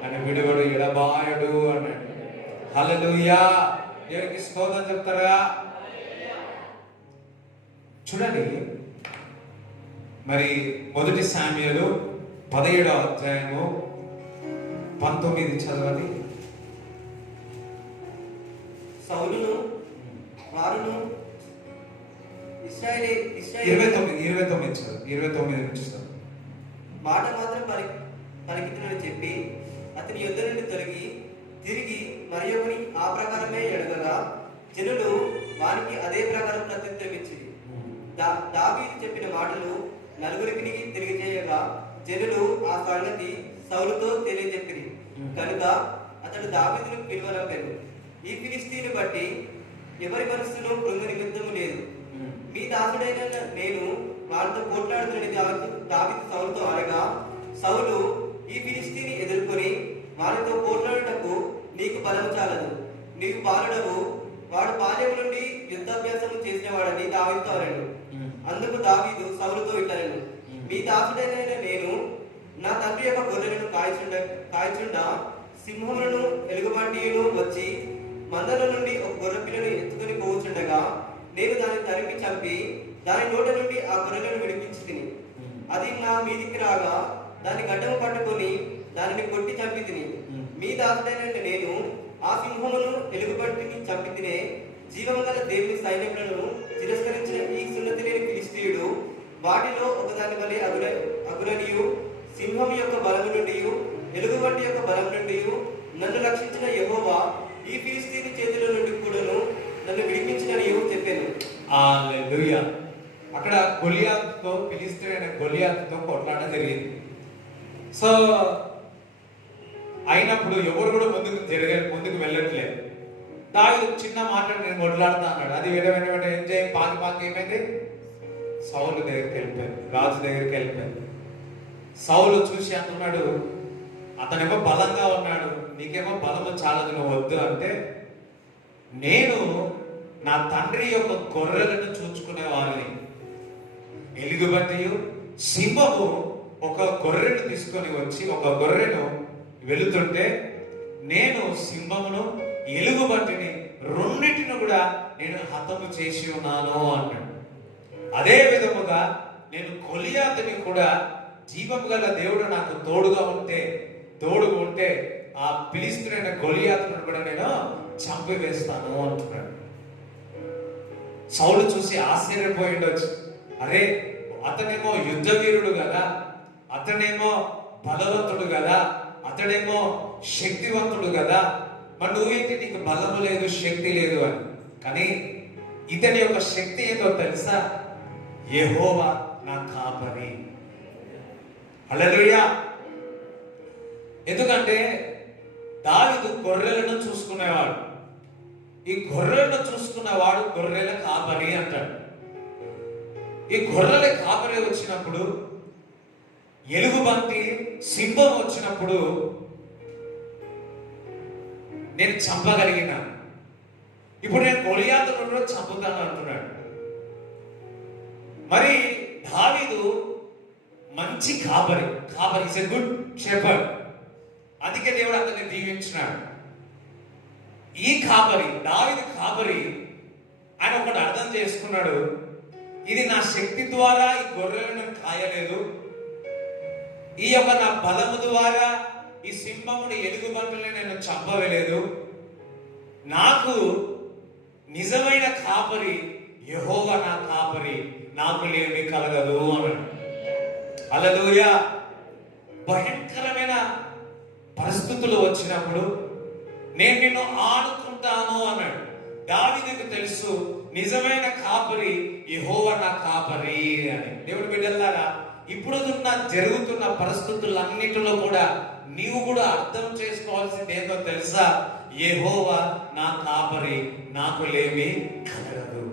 నన్ను విడువడు ఎడబాయడు అన్నాడు. హల్లెలూయా. దేవునికి స్తోత్రం చెప్తారా? చూడండి, మరి 1 సామ్యుయేలు 17వ అధ్యాయము 19 చదవండి. సౌలును వారును ఇశ్రాయేలీ 29 చదువు, 29 నుంచి చదువు. మాట మాత్రం పలికితునని చెప్పి అతని యుద్ధ నుండి తిరిగి మరియొకని ఆ ప్రకారమే ఎడగగా జనులు వానికి అదే ప్రకారం ప్రత్యుత్తరం ఇచ్చింది. దావీదు చెప్పిన మాటలు నలుగురికి తిరిగి చేయగా జనులు ఆ సంగతి సౌలుతో తెలియజెప్పిరి. కనుక అతడు దావీదును పిలువనంపెను. ఈ ఫిలిష్తీయుని బట్టి ఎవరి మనస్సును కృంగ నిమిత్తము లేదు. మీ దాసుడైన నేను వాళ్ళతో పోట్లాడుతున్నది దావీదు సౌలుతో అనగా, సౌలు ఈ ఫిలిష్తీని ఎదుర్కొని వారితో పోట్లాడుటకు నీకు బలము చాలదు, నీవు బాలుడవు, వాడు బాల్యం నుండి యుద్ధాభ్యాసము చేసినవాడని దావీదుతో అనెను. అందుకు దావీదు సౌలుతో ఇట్లనెను, మీ దాసుడైన నేను నా తండ్రి యొక్క గొర్రెలను కాయచుండా సింహములను ఎలుగుబంటిను వచ్చి మందల నుండి ఒక గొర్రె పిల్లను ఎత్తుకొని పోవచ్చుండగా నేను దాన్ని తరిమి చంపి దాని నోట నుండి ఆ గొర్రెలను విడిపించి తిని, అది నా మీదికి రాగా దాని గడ్డము పట్టుకొని దానిని కొట్టి చంపి తిని. మీ దాసుడైన నేను ఆ సింహమును ఎలుగుబంటిని చంపి తినే జీవము గల దేవుని సైన్యములను తిరస్కరించిన ఈ సున్నతి లేని ఫిలిష్తీయుడు వాటిలో ఒకదాని వలె అగుననియు, సింహం యొక్క బలము నుండి ఎలుగుబంటి యొక్క బలం నుండి నన్ను రక్షించిన యెహోవా ఈ ఫిలిష్తీయుని చేతుల నుండి కూడాను నన్ను విడిపించినని చెప్పాను. హల్లెలూయా. అక్కడ గొలియాతుతో, ఫిలిష్తీయుడైన గొలియాతుతో కొట్లాట జరిగింది. సో అయినప్పుడు ఎవరు కూడా ముందుకు వెళ్ళట్లేదు. దావీదు చిన్న మాట నేను కొట్లాడుతా అన్నాడు. అది వెంట ఏం చేయ పాకి ఏమైంది, సౌలు దగ్గరికి వెళ్ళిపోయింది, రాజు దగ్గరికి వెళ్ళిపోయింది. సౌలు చూసి అంటున్నాడు, అతనేమో బలంగా ఉన్నాడు, నీకేమో బలము చాలదు, నువ్వు వద్దు అంటే, నేను నా తండ్రి యొక్క గొర్రెలను చూచుకునే వారిని, ఎలుగుబంటియు సింహము ఒక గొర్రెను తీసుకొని వచ్చి ఒక గొర్రెను వెళుతుంటే నేను సింహమును ఎలుగుబంటిని రెండింటిని కూడా నేను హతము చేసి ఉన్నాను అన్నాడు. అదే విధముగా నేను గొలియాతుని కూడా జీవము గల దేవుడు నాకు తోడుగా ఉంటే ఆ ఫిలిష్తీయుడైన గొలియాతును కూడా నేను చంపివేస్తాను అంటున్నాడు. సౌలు చూసి ఆశ్చర్యపోయిండొచ్చు. అరే, అతనేమో యుద్ధ వీరుడు కదా, అతనేమో బలవంతుడు కదా, అతడేమో శక్తివంతుడు కదా, మరి నువ్వేంటి నీకు బలము లేదు శక్తి లేదు అని. కానీ ఇతని యొక్క శక్తి ఏంటో తెలుసా? యెహోవా నా కాపరి. హల్లెలూయా. ఎందుకంటే దావీదు గొర్రెలను చూసుకునేవాడు. ఈ గొర్రెలను చూసుకున్నవాడు గొర్రెల కాపరి అంటాడు. ఈ గొర్రెల కాపరి వచ్చినప్పుడు, ఎలుగుబంటి సింహం వచ్చినప్పుడు నేను చంపగలిగిన, ఇప్పుడు నేను గొలియాతును చంపుతాను అంటున్నాడు. మరి దావీదు మంచి కాపరి, కాపరి ఇస్ ఎ గుడ్ షెపర్డ్. అందుకే దేవుడు అతన్ని దీవించినాడు. ఈ కాపరి, దావీదు కాపరి, ఆయన ఒకటి అర్థం చేసుకున్నాడు, ఇది నా శక్తి ద్వారా ఈ గొర్రెలను కాయలేదు, ఈ యొక్క నా బలము ద్వారా ఈ సింహముని ఎలుగుబంటుని నేను చంపవేలేదు, నాకు నిజమైన కాపరి యెహోవా నా కాపరి, నాకు లేమి కలగదు అన్నాడు. హల్లెలూయా. భయంకరమైన పరిస్థితులు వచ్చినప్పుడు నేను నిన్ను ఆనుకుంటాను అన్నాడు. దావీదుకు తెలుసు నిజమైన కాపరి యెహోవా నా కాపరి అని. దేవుడి బిడ్డలారా, ఇప్పుడు జరుగుతున్న పరిస్థితులన్నిటిలో కూడా నీవు కూడా అర్థం చేసుకోవాల్సింది ఏంటో తెలుసా? యెహోవా నా కాపరి, నాకు లేమి కలగదు.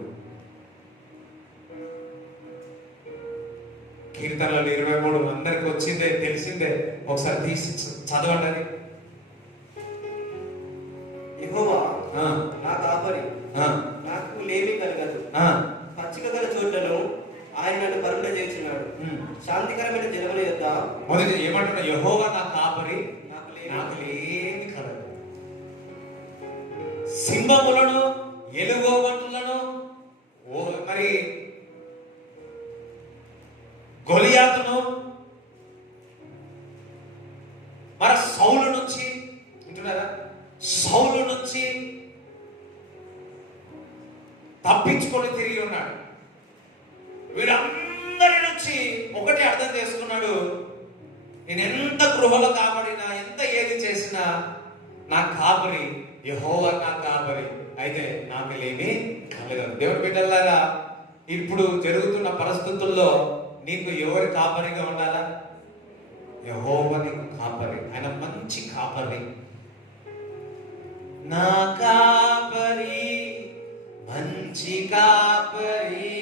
కీర్తనలు 23 అందరికి వచ్చిందే, తెలిసిందే. ఒకసారి తీసి చదవండి. యెహోవా నా కాపరి, నాకు లేమి కలగదు. పచ్చిక గల చోట్లను ఆయన నన్ను పరుగున చేర్చున్నాడు. శాంతికరమైన జలముల యొద్ద. మొదటి ఏమంటున్నా? యెహోవా నా కాపరి, నాకు లేమి కలగదు. సింహములను ఎలుగుబంటులను మరి గొలియాతును మరి సౌలు నుంచి వింటున్నారా? సౌలు నుంచి తప్పించుకొని తిరిగి ఉన్నాడు. వీరందరి నుంచి ఒకటి అర్థం చేసుకున్నాడు, నేను ఎంత గృహలో కాబడినా, ఎంత ఏది చేసినా నా కాపరి యెహోవా నా కాపరి, అయితే నాకు లేమి కలగదు. దేవుడి బిడ్డలారా, ఇప్పుడు జరుగుతున్న పరిస్థితుల్లో నీకు ఎవరి కాపరిగా ఉండాలా? యెహోవా నీకు కాపరి. ఆయన మంచి కాపరి. నా కాపరి మంచి కాపరి,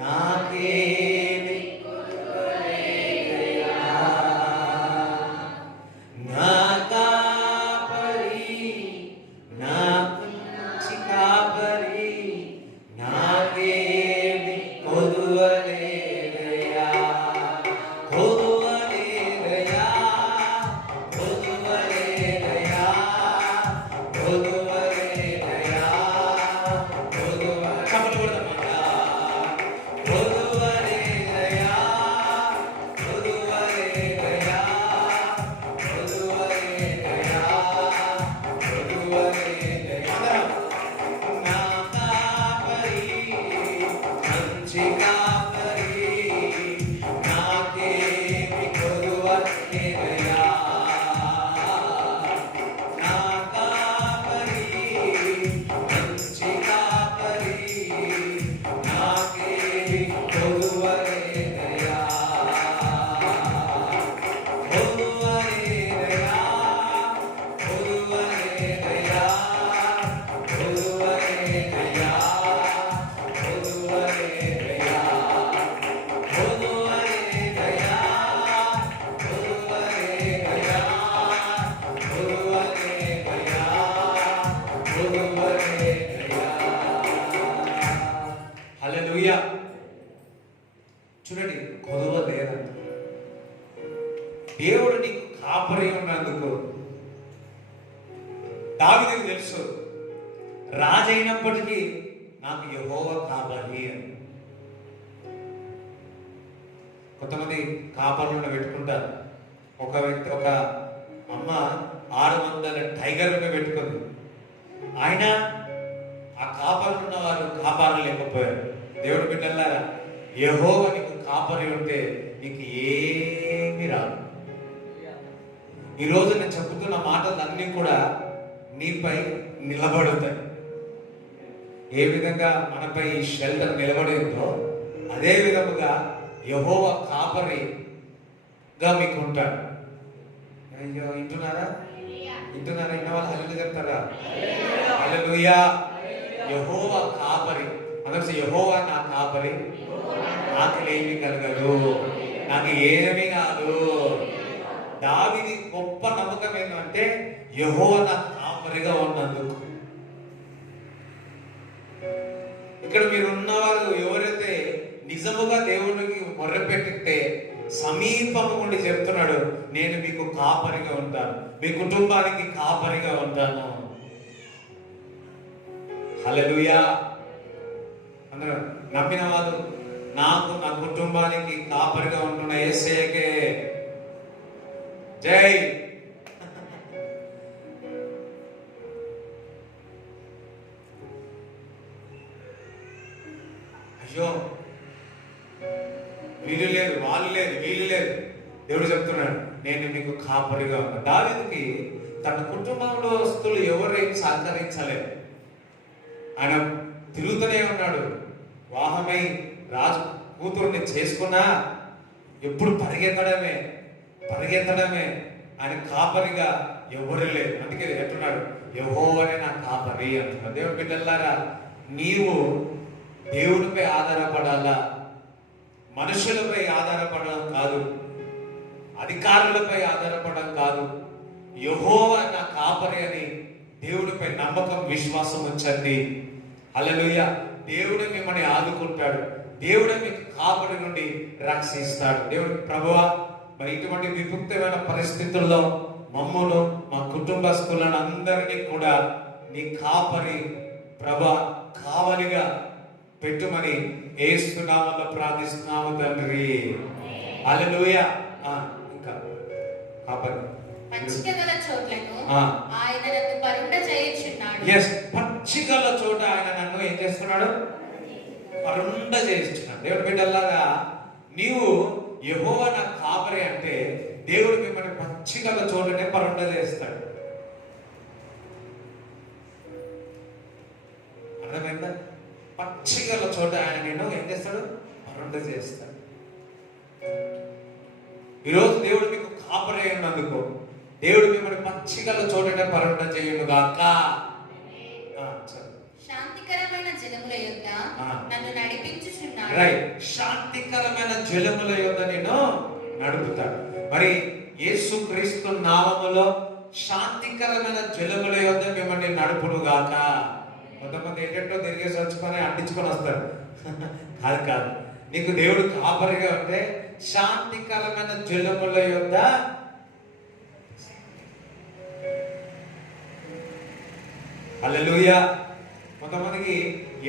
నాకేమి కొదువలేదయ్యా. నా కాపరి, నా మంచి కాపరి, నాకేమి కొదువలేదయ్యా. కొదువలేదయ్యా, కొదువలేదయ్యా, కొదువలేదయ్యా, కొదువలేదయ్యా, కొదువలేదయ్యా, కొదువలేదయ్యా, కొదువలేదయ్యా, కొదువలేదయ్యా. నా కాపరి మంచి కాపరి, నాకేమి కొదువలేదయ్యా. నా కాపరి మంచి కాపరి, నాకేమి కొదువలేదయ్యా. కొదువలేదయ్యా, కొదువలేదయ్యా, కొదువలేదయ్యా, కొదువలేదయ్యా, కొదువలేదయ్యా, కొదువలేదయ్యా, కొదువలేదయ్యా, కొదువలేదయ్యా. హల్లెలూయా. చూడండి, కొదువలేదంట. దేవుడు నీకు కాపరి ఉన్నందుకు దావీదుకు తెలుసు, రాజైనప్పటికీ నాకు యెహోవా కాపరి అని. కొంతమంది కాపర్లను పెట్టుకుంటారు. ఒక వ్యక్తి, ఒక అమ్మ 600 టైగర్లను పెట్టుకుంది. ఆయన ఆ కాపర్లు ఉన్న వారు కాపాడలు లేకపోయారు. దేవుడి బిడ్డలారా, యెహోవా నీకు కాపరి ఉంటే నీకు ఏమి రాదు. ఈరోజు నేను చెబుతున్న మాటలన్నీ కూడా నీపై నిలబడుతాయి. ఏ విధంగా మనపై ఈ షెల్టర్ నిలబడిందో అదే విధముగా యెహోవా కాపరిగా మీకు ఉంటాడు. అయ్యో, వింటున్నారా? విన్న వాళ్ళు హల్లెలూయా చెప్తారా? హల్లెలూయా. యెహోవా కాపరి. అందరూ యెహోవా నా కాపరి, నాకేమీ కలగదు, నాకు ఏమీ కాదు. దావీదు గొప్ప నమ్మకం ఏంటంటే యెహోవా నా కాపరిగా ఉన్నందుకు. ఇక్కడ మీరు ఉన్నవారు ఎవరైతే నిజముగా దేవుడికి మొర్రపెట్టితే సమీపము నుండి చెప్తున్నాడు, నేను మీకు కాపరిగా ఉంటాను, మీ కుటుంబానికి కాపరిగా ఉంటాను. హల్లెలూయా. అందరూ నమ్మిన వారు నాకు, నా కుటుంబానికి కాపరిగా ఉంటున్న యేసయ్యకే జై. అయ్యో, వీళ్ళు లేదు, వాళ్ళు లేదు, వీళ్ళు లేదు. దేవుడు చెప్తున్నాడు, నేను మీకు కాపరిగా ఉన్నా. దావీదుకి తన కుటుంబంలో వస్తువులు ఎవరేం సహకరించలేదు. ఆయన తిరుగుతూనే ఉన్నాడు. వాహమై రాజు కూతురుని చేసుకున్నా ఎప్పుడు పరిగెత్తడమే. ఆయన కాపరిగా ఎవరు లేదు. అందుకే ఎట్టున్నాడు, యెహోవానే నా కాపరి అంటున్నాడు. దేవుని బిడ్డలారా, నీవు దేవునిపై ఆధారపడాలా, మనుషులపై ఆధారపడడం కాదు, అధికారులపై ఆధారపడడం కాదు. యెహోవా నా కాపరి అని దేవుడిపై నమ్మకం, విశ్వాసం ఉంచండి. హల్లెలూయా. దేవుడు మిమ్మల్ని ఆదుకుంటాడు, దేవుడు మీకు కాపరి నుండి రక్షిస్తాడు. దేవుడు ప్రభువా, మరి ఇటువంటి విముక్తమైన పరిస్థితుల్లో మమ్మను, మా కుటుంబస్తులను అందరినీ కూడా నీ కాపరి ప్రభా కావలిగా పెట్టుమని యేసు నామములో ప్రార్థిస్తున్నాము తండ్రి. హల్లెలూయా. ఇంకా కాపరి పచ్చికగల చోట్లను ఆయన నన్ను పరుండ చేయుచున్నాడు. yes, పచ్చికల చోట ఆయన నన్ను ఏం చేస్తున్నాడు? పరుండ చేస్తున్నాడు. దేవుడి బిడ్డలారా, నీవు యెహోవా నా కాపరి అంటే దేవుడు మిమ్మల్ని పచ్చికల చోటనే పరుండ చేస్తాడు. అర్థమైందా? పచ్చికల చోట ఆయన నేను ఏం చేస్తాడు? పరుండ చేస్తాడు. ఈరోజు దేవుడు మీకు కాపరి అయినందుకు దేవుడు మిమ్మల్ని పచ్చికల చోటనే పరుండ చేయును గాక. శాంతికరమైన జలముల యొద్ద నన్ను నడిపించుచున్నాడు. రైట్, శాంతికరమైన జలముల యొద్ద నేను నడుపుతాడు. మరి యేసుక్రీస్తు నామములో శాంతికరమైన జలముల యొద్ద మిమ్మల్ని నడుపును గాక. కొంతమంది ఏంటంటో తిరిగేసి వచ్చుకొని అంటించుకొని వస్తారు. కాదు, నీకు దేవుడు కాపరిగా ఉంటే శాంతికరమైన జలముల యొద్ద హల్లెలూయా. కొంతమందికి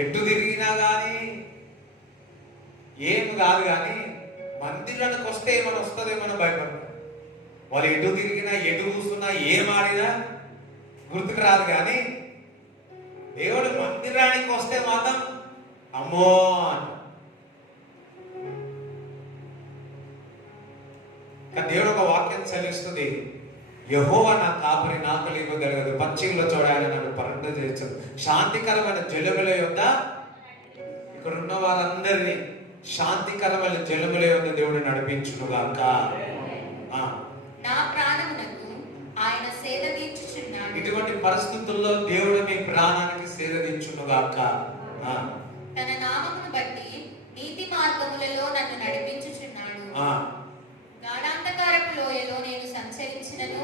ఎటు తిరిగినా కానీ ఏం కాదు, కానీ మందిరానికి వస్తే ఏమైనా వస్తుందేమో భయపడతారు. వాళ్ళు ఎటు తిరిగినా, ఎటు కూస్తున్నా, ఏం ఆడినా గుర్తుకు రాదు. కానీ దేవుడు మందిరానికి వస్తే మాత్రం అమ్మో అంట. కానీ దేవుడు ఒక వాక్యం చదివిస్తుంది, యెహోవా నా కాపరి, నాకు లేక జరగదు, పచ్చికల చోట ఆయన నన్ను పరుండ చేస్తాడు, శాంతికరమైన జలముల యొద్ద. ఇక్కడ ఉన్న వారందరినీ శాంతికరమైన జలముల యొద్ద దేవుడు నడిపించును గాక. నా ప్రాణమునకు ఆయన సేద తీర్చుచున్నాడు. ఇటువంటి పరిస్థితుల్లో దేవుడు మీ ప్రాణానికి సేద తీర్చును గాక. తన నామమును బట్టి నీతి మార్గములలో నన్ను నడిపించుచున్నాడు. గాఢాంధకారపు లోయలో నేను సంచరించినను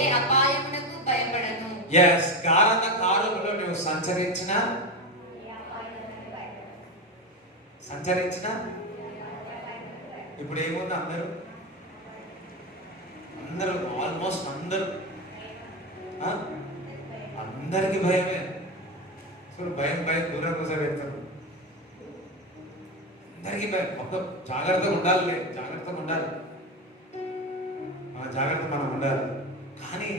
ఏ అపాయమునకు భయపడను. yes, గాఢాంధకారములో నువ్వు సంచరించిన ఇప్పుడు ఏముంది? అందరూ ఆల్మోస్ట్ అందరికి భయమే. భయం దూరం కోసం పెడతారు. అందరికీ భయం. మొత్తం జాగ్రత్తగా ఉండాలి, జాగ్రత్తగా ఉండాలి, మన జాగ్రత్త మనం ఉండాలి. కానీ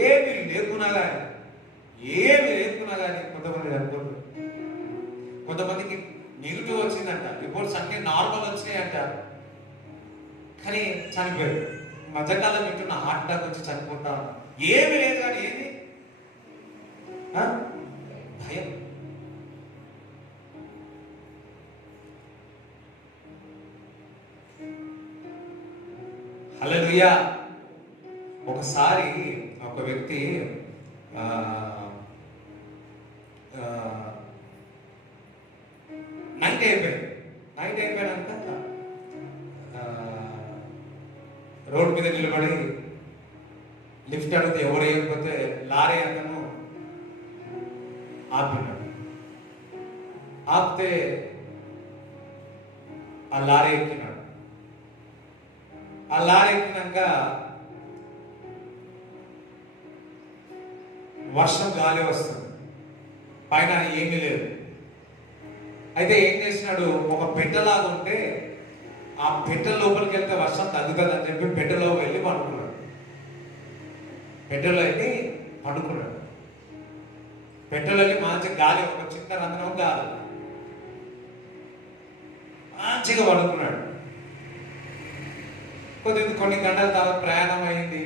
ఏమి లేకున్నా కానీ కొంతమంది అనుకుంటారు. కొంతమందికి నెగిటివ్ వచ్చిందంట, రిపోర్ట్స్ అన్ని నార్మల్ వచ్చినాయంట, కానీ చనిపోయారు. మధ్యకాలం వింటున్న హార్ట్ అటాక్ వచ్చి చనిపోతా ఏమి లేదు, కానీ ఏంది భయం. హల్లెలూయా. ఒకసారి ఒక వ్యక్తి నైట్ అయిపోయాక రోడ్ మీద నిలబడి లిఫ్ట్ అడిగితే ఎవరు వేయకపోతే లారీ అతను ఆపినాడు. ఆపితే ఆ లారీ ఎక్కినాడు. ఆ లారీ ఎక్కినాక వర్షం గాలి వస్తుంది, పైన ఏమీ లేదు. అయితే ఏం చేసినాడు, ఒక పెట్టెలాగా ఉంటే ఆ పెట్టె లోపలికి వెళ్తే వర్షం తగ్గుతుంది అని చెప్పి పెట్టెలో వెళ్ళి పడుకున్నాడు. పెట్టెలో వెళ్ళి పడుకున్నాడు. పెట్టెలో వెళ్ళి మంచి గాలి, ఒక చిన్న రంధ్రం గాలి, మంచిగా పడుకున్నాడు. కొన్ని గంటల తర్వాత ప్రయాణం అయింది.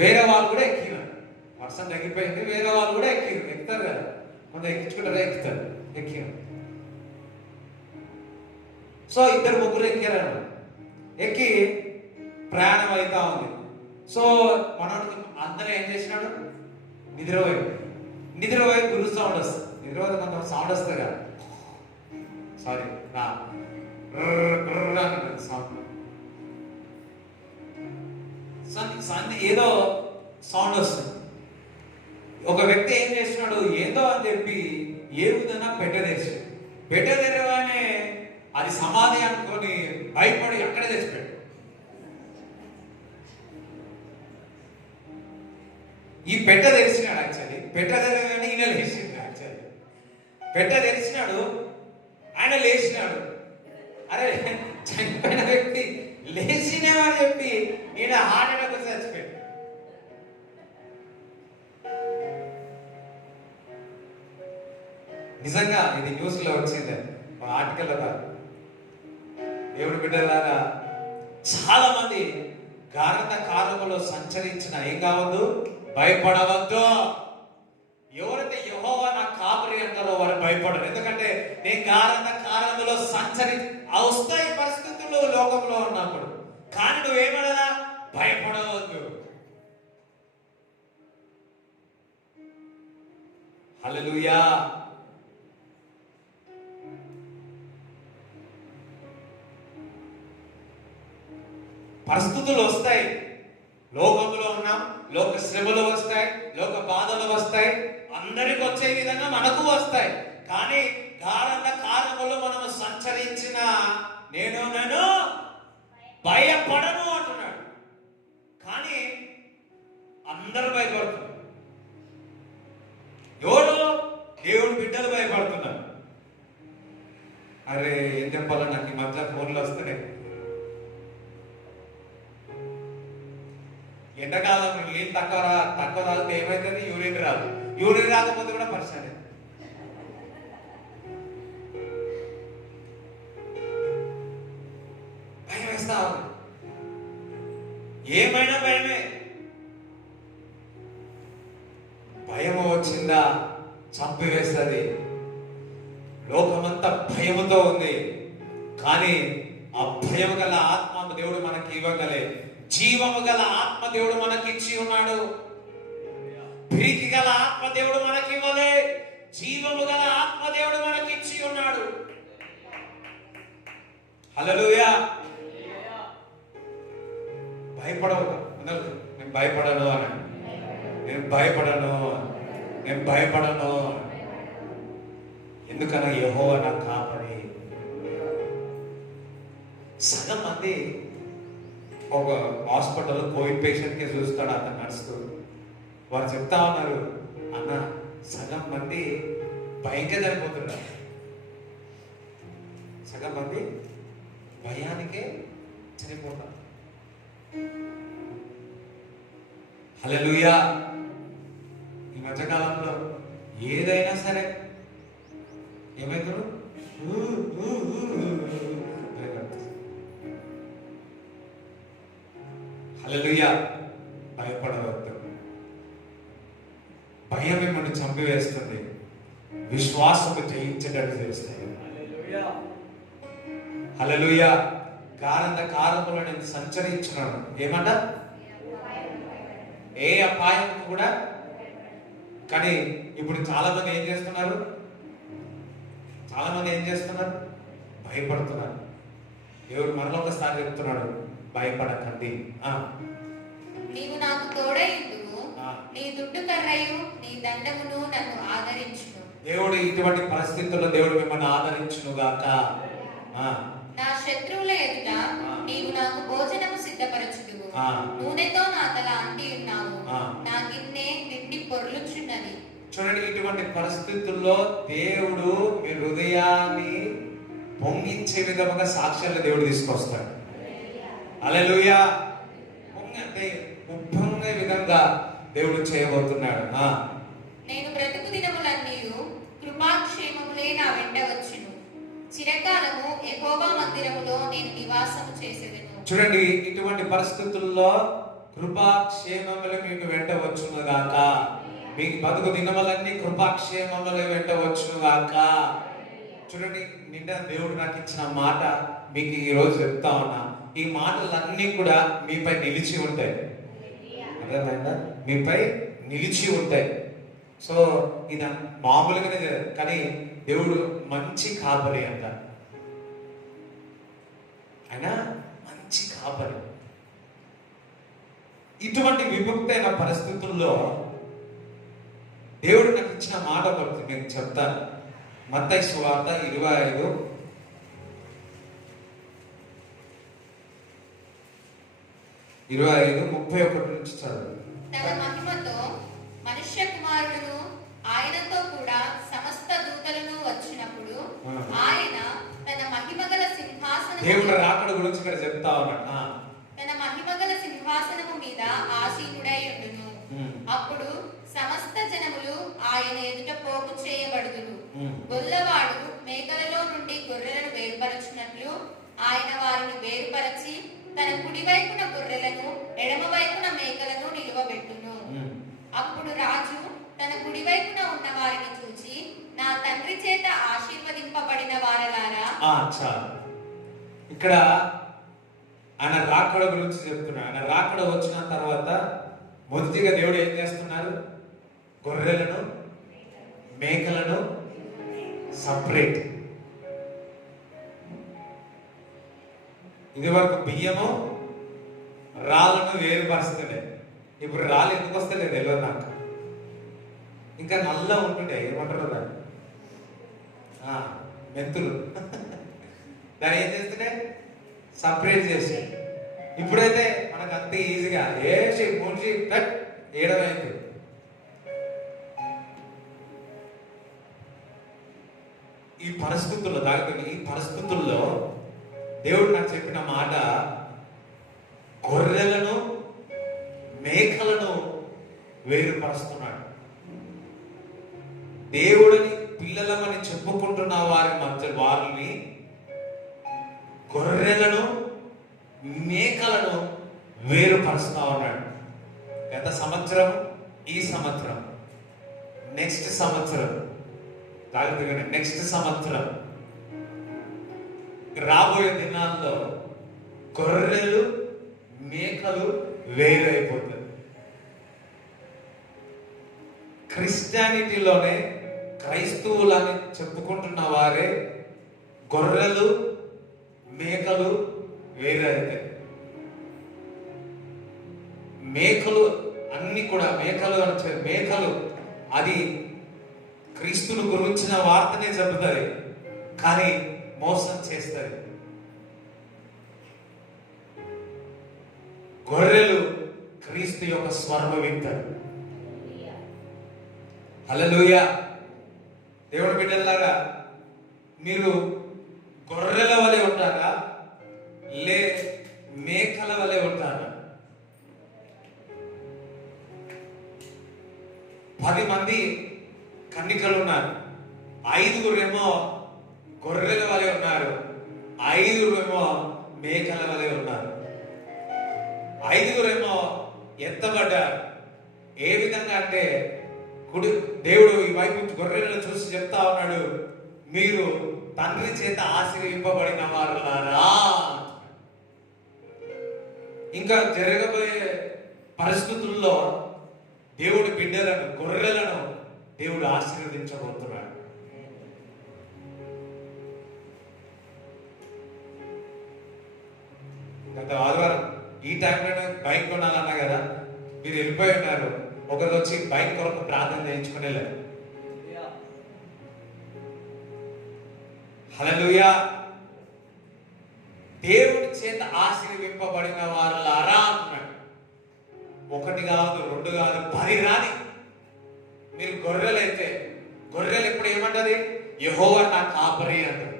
వేరే వాళ్ళు కూడా ఎక్కినారు. వర్షం తగ్గిపోయింది, వేరే వాళ్ళు కూడా ఎక్కుతారు కదా, కొంత ఎక్కించుకుంటారా, ఎక్కినారు. సో ఇద్దరు ముగ్గురు ఎక్కారు. ఎక్కి ప్రయాణం అవుతా ఉంది. సో మనోడికి అందరూ ఏం చేసినాడు, నిద్రపోయి గురు సౌండ్ వస్తుంది. నిద్రపోతే కొంత సౌండ్ వస్తుంది కదా, సారీ సౌండ్, ఏదో సౌండ్ వస్తుంది. ఒక వ్యక్తి ఏం చేస్తున్నాడు, ఏదో అని చెప్పి ఏ విధంగా పెట్టె తెరగానే అది సమాధి అనుకొని భయపడి అక్కడే తెచ్చిపెట్టు. ఈ పెట్టె తెరిచినాడు. యాక్చువల్లీ పెట్టె తెరగానే ఈయన లేచినాడు. యాక్చువల్లీ పెట్టె తెరిచినాడు, ఆయన లేచినాడు. అరే చనిపోయిన వ్యక్తి లేచినేమని చెప్పి ఈయన హార్ట్ అటాక్ వచ్చి చచ్చిపోయాడు. నిజంగా ఇది న్యూస్ లో వచ్చింది, ఆర్టికల్ కాదు. దేవుడి బిడ్డలారా, చాలా మంది గాఢత కాలంలో సంచరించిన ఏం కావద్దు, భయపడవద్దు. ఎవరైతే యెహోవా నా కాపరి అంటారో వారు భయపడరు. ఎందుకంటే నేను గాఢత కాలంలో వస్తాయి పరిస్థితులు లోకంలో ఉన్నప్పుడు, కానీ నువ్వేమనదా, భయపడవద్దు. హల్లెలూయా. పరిస్థితులు వస్తాయి, లోకంలో ఉన్నాం, లోక శ్రమలు వస్తాయి, లోక బాధలు వస్తాయి, అందరికి వచ్చే విధంగా మనకు వస్తాయి. కానీ గాఢత కాలంలో మనం సంచరించిన నేను భయపడను అంటున్నాడు. కానీ అందరూ భయపడుతున్నారు. ఎవరు? దేవుడి బిడ్డలు భయపడుతున్నారు. అరే ఏం చెప్పాలో నాకు ఈ మధ్య ఫోన్లు వస్తున్నాయి. ఎండాకాలం నీళ్ళు తక్కువ రాలితే ఏమైతుంది, యూరిన్ రాకపోతే కూడా పరిస్థితి. భయం వేస్తా ఉంది, ఏమైనా భయమే. భయము వచ్చిందా చంపివేస్తుంది. లోకమంతా భయముతో ఉంది, కానీ ఆ భయము గల ఆత్మ దేవుడు మనకి ఇవ్వగలే. జీవము గల ఆత్మ దేవుడు మనకి ఇచ్చి ఉన్నాడు. పిరికి గల ఆత్మ దేవుడు మనకి ఇవ్వలే, జీవము గల ఆత్మ దేవుడు మనకి ఇచ్చి ఉన్నాడు. హల్లెలూయా. భయపడవద్దు. నేను భయపడను అని, నేను భయపడను. ఎందుకన్నా యెహోవా నా కాపరి. సగం మంది ఒక హాస్పిటల్లో కోవిడ్ పేషెంట్కి చూస్తాడు అతను నడుస్తూ. వారు చెప్తా ఉన్నారు, అన్న సగం మంది భయంగా చనిపోతున్నారు, సగం మంది భయానికే చనిపోతారు. హల్లెలూయా. ఈ మధ్యకాలంలో ఏదైనా సరే ఏమైతారు, హల్లెలూయా. భయపడవద్దు. భయం మిమ్మల్ని చంపివేస్తుంది, విశ్వాసము జయించేటట్టు చేస్తాయి. హల్లెలూయా. కారంలో నేను సంచరించున్నాను. ఏమంట? ఏ అపాయం కూడా. కానీ ఇప్పుడు చాలా మంది ఏం చేస్తున్నారు? భయపడుతున్నారు. దేవుడు మరొకసారి చెప్తున్నాడు, భయపడకండి. నీవు నాకు తోడైందువు, నీ దుడ్డు కర్రయు నీ దండమును నన్ను ఆదరించును. దేవుడు ఇటువంటి పరిస్థితుల్లో దేవుడు మిమ్మల్ని ఆదరించును గాక. నా శత్రువుల ఎదుట నీవు నాకు భోజనము సిద్ధపరచుదువు. నూనెతో నా తల అంటి ఉన్నావు, నా గిన్నె నిండి పొర్లుచున్నది. చూడండి, ఇటువంటి పరిస్థితుల్లో దేవుడు మీ హృదయాన్ని పొంగించే విధంగా సాక్ష్యాలు దేవుడు తీసుకొస్తాడు. హల్లెలూయా. అంటే ఉప్పొంగే విధంగా దేవుడు చేయబోతున్నాడు. నేను బ్రతుకు దినములన్నీ కృపాక్షేమములే నా వెంట వచ్చును. చిరకాలము యెహోవా మందిరములో నేను నివాసము చేసేదను. చూడండి, ఇటువంటి పరిస్థితుల్లో కృపాక్షేమములు మీకు వెంట వచ్చును గాక. మీకు బతుకు దినములన్నీ కృపాక్షేమములు వెంట వచ్చును గాక. చూడండి, నిన్న దేవుడు నాకు ఇచ్చిన మాట మీకు ఈ రోజు చెప్తా ఉన్నా. ఈ మాటలన్నీ కూడా మీపై నిలిచి ఉంటాయి. అర్థమైందా? మీపై నిలిచి ఉంటాయి. సో ఇది మామూలుగానే కానీ దేవుడు మంచి కాపరి అంట. ఆయన మంచి కాపరి. ఇటువంటి విముక్తైన పరిస్థితుల్లో దేవుడు నాకు ఇచ్చిన మాట ఒకటి నేను చెప్తాను. మత్తయి సువార్త 25:31 నుంచి చదువు. తన మహిమతో మనుష్య కుమారుడును ఆయనతో కూడా సమస్త దూతలను వచ్చినప్పుడు ఆయన తన మహిమగల సింహాసనము, దేవుడు రాకడ గురించి ఇక్కడ చెప్తా ఉన్నాడు. తన మహిమగల సింహాసనము మీద ఆసీనుడై ఉండును. అప్పుడు సమస్త జనములు ఆయన ఎదుట పోగు చేయబడుదురు. గొల్లవాడు మేకలలో నుండి గొర్రెలను వేరుపరచునట్లు ఆయన వారిని వేరుపరచి తన కుడి వైపున గొర్రెలను ఎడమ వైపున మేకలను నిలువబెట్టును. అప్పుడు రాజు తన కుడి వైపున ఉన్న వారిని చూచి, నా తండ్రి చేత ఆశీర్వదింపబడిన వారలారా. ఇక్కడ ఆయన రాకడ గురించి చెప్తున్నాడు. ఆయన రాకడ వచ్చిన తర్వాత మొదటిగా దేవుడు ఏం చేస్తున్నారు? గొర్రెలను మేకలను సపరేట్. ఇది వరకు బియ్యము రాళ్ళను వేరుపరుస్తుండే. ఇప్పుడు రాళ్ళు ఎందుకు వస్తుండే తెలియదు నాకు. ఇంకా నల్ల ఉంటుండే, ఏమంటారు దాన్ని, మెంతులు. దాన్ని ఏం చేస్తుండే? సపరేట్ చేసి. ఇప్పుడైతే మనకు అంత ఈజీగా వేసి ముంచి ఏడమైంది. ఈ పరిస్థితుల్లో దేవుడు నాకు చెప్పిన మాట, గొర్రెలను మేకలను వేరుపరుస్తున్నాడు. దేవుడిని పిల్లలమని చెప్పుకుంటున్న వారి మధ్య వారిని, గొర్రెలను మేకలను వేరుపరుస్తా ఉన్నాడు. గత సంవత్సరం, ఈ సంవత్సరం, నెక్స్ట్ సంవత్సరం, రాబోయే దినాల్లో గొర్రెలు మేకలు వేరు అయిపోతుంది. క్రిస్టియానిటీలోనే క్రైస్తవులని చెప్పుకుంటున్న వారే గొర్రెలు మేకలు వేరు అవుతాయి. మేకలు అన్ని కూడా మేకలు అది క్రీస్తును గురించిన వార్తనే చెబుతుంది, కానీ మోసం చేస్తుంది. గొర్రెలు క్రీస్తు యొక్క స్వరము వింటారు. హల్లెలూయా. దేవుడి బిడ్డలారా, మీరు గొర్రెల వలె ఉంటారా లే మేకల వలె ఉంటారా? 10 మంది కన్నికలు ఉన్నారు. 5 గొర్రెల వలె ఉన్నారు, 5 మేకల వలె ఉన్నారు. 5గురేమో ఎత్తబడ్డారు. ఏ విధంగా అంటే దేవుడు ఈ వైపు గొర్రెలను చూసి చెప్తా ఉన్నాడు, మీరు తండ్రి చేత ఆశీర్వింపబడిన వారులారా. ఇంకా జరగబోయే పరిస్థితుల్లో దేవుడి బిడ్డలను, గొర్రెలను దేవుడు ఆశీర్వదించబోతున్నాడు. గత ఆదివారం ఈ టైంలోనే బైక్ కొనాలన్నా కదా, మీరు వెళ్ళిపోయి ఉన్నారు. ఒకరు వచ్చి బైక్ కొరకు ప్రార్థన చేయించుకుని వెళ్ళారు. హల్లెలూయా. దేవుడి చేత ఆశీర్వింపబడిన వారులారా అంటున్నాడు. 1 కాదు, 2 కాదు, 10 రాని. మీరు గొర్రెలైతే, గొర్రెలు ఎప్పుడు ఏమంటది? యెహోవా నా కాపరి అంటారు.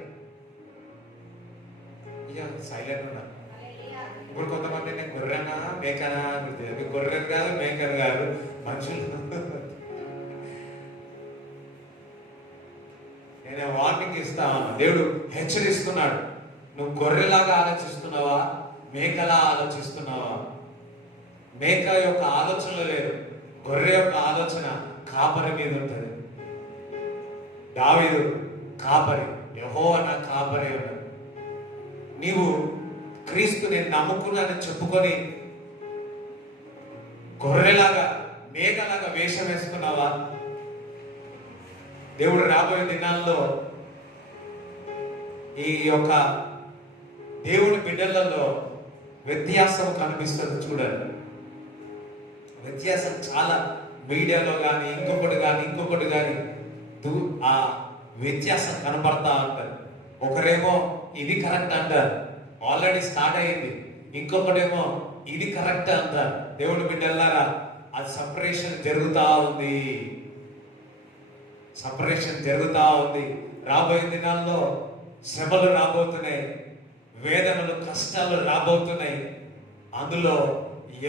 ఇక సైలెంట్ ఉన్నారు. ఇప్పుడు కొంతమంది నేను గొర్రెనా మేకనా, గొర్రెలు కాదు మేకను కాదు, మనుషులు. నేను వార్నింగ్ ఇస్తా, దేవుడు హెచ్చరిస్తున్నాడు. నువ్వు గొర్రెలాగా ఆలోచిస్తున్నావా, మేకలా ఆలోచిస్తున్నావా? మేక యొక్క ఆలోచనలు లేదు, గొర్రె యొక్క ఆలోచన కాపరి మీద ఉంటుంది. దావీదు కాపరి, యెహోవా నా కాపరి అన్నాడు. నీవు క్రీస్తు నేను నమ్ముకున్నానని చెప్పుకొని గొర్రెలాగా మేకలాగా వేషం వేసుకున్నావా? దేవుడు రాబోయే దినాల్లో ఈ యొక్క దేవుడి బిడ్డలలో వ్యత్యాసం కనిపిస్తుంది. చూడండి, వ్యత్యాసం చాలా. మీడియాలో కానీ ఇంకొకటి కానీ ఆ వ్యత్యాసం కనపడతా ఉంటారు. ఒకరేమో ఇది కరెక్ట్ అంటారు, ఆల్రెడీ స్టార్ట్ అయింది. ఇంకొకటేమో ఇది కరెక్ట్ అంటారు. దేవుడి బిడ్డలారా, అది సపరేషన్ జరుగుతా ఉంది. రాబోయే దినాల్లో శ్రమలు రాబోతున్నాయి, వేదనలు, కష్టాలు రాబోతున్నాయి. అందులో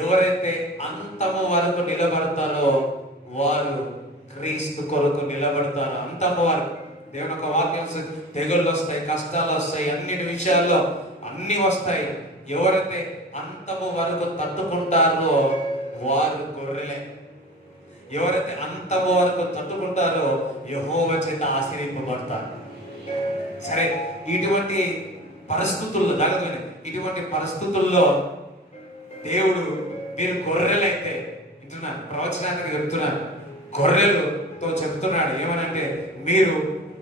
ఎవరైతే అంతము వరకు నిలబడతారో వారు క్రీస్తు కొరకు నిలబడతారు. అంతము వరకు దేవుని ఒక వాక్యం, తెగుళ్ళు వస్తాయి, కష్టాలు వస్తాయి, అన్నిటి విషయాల్లో అన్ని వస్తాయి. ఎవరైతే అంతము వరకు తట్టుకుంటారో వారు గొర్రెలే. ఎవరైతే అంతము వరకు తట్టుకుంటారో యెహోవా చేత ఆశీర్వింపబడతారు. సరే, ఇటువంటి పరిస్థితుల్లో దేవుడు, మీరు గొర్రెలైతే, వింటున్నాను, ప్రవచనానికి చెప్తున్నాను, గొర్రెలతో చెప్తున్నాడు ఏమనంటే, మీరు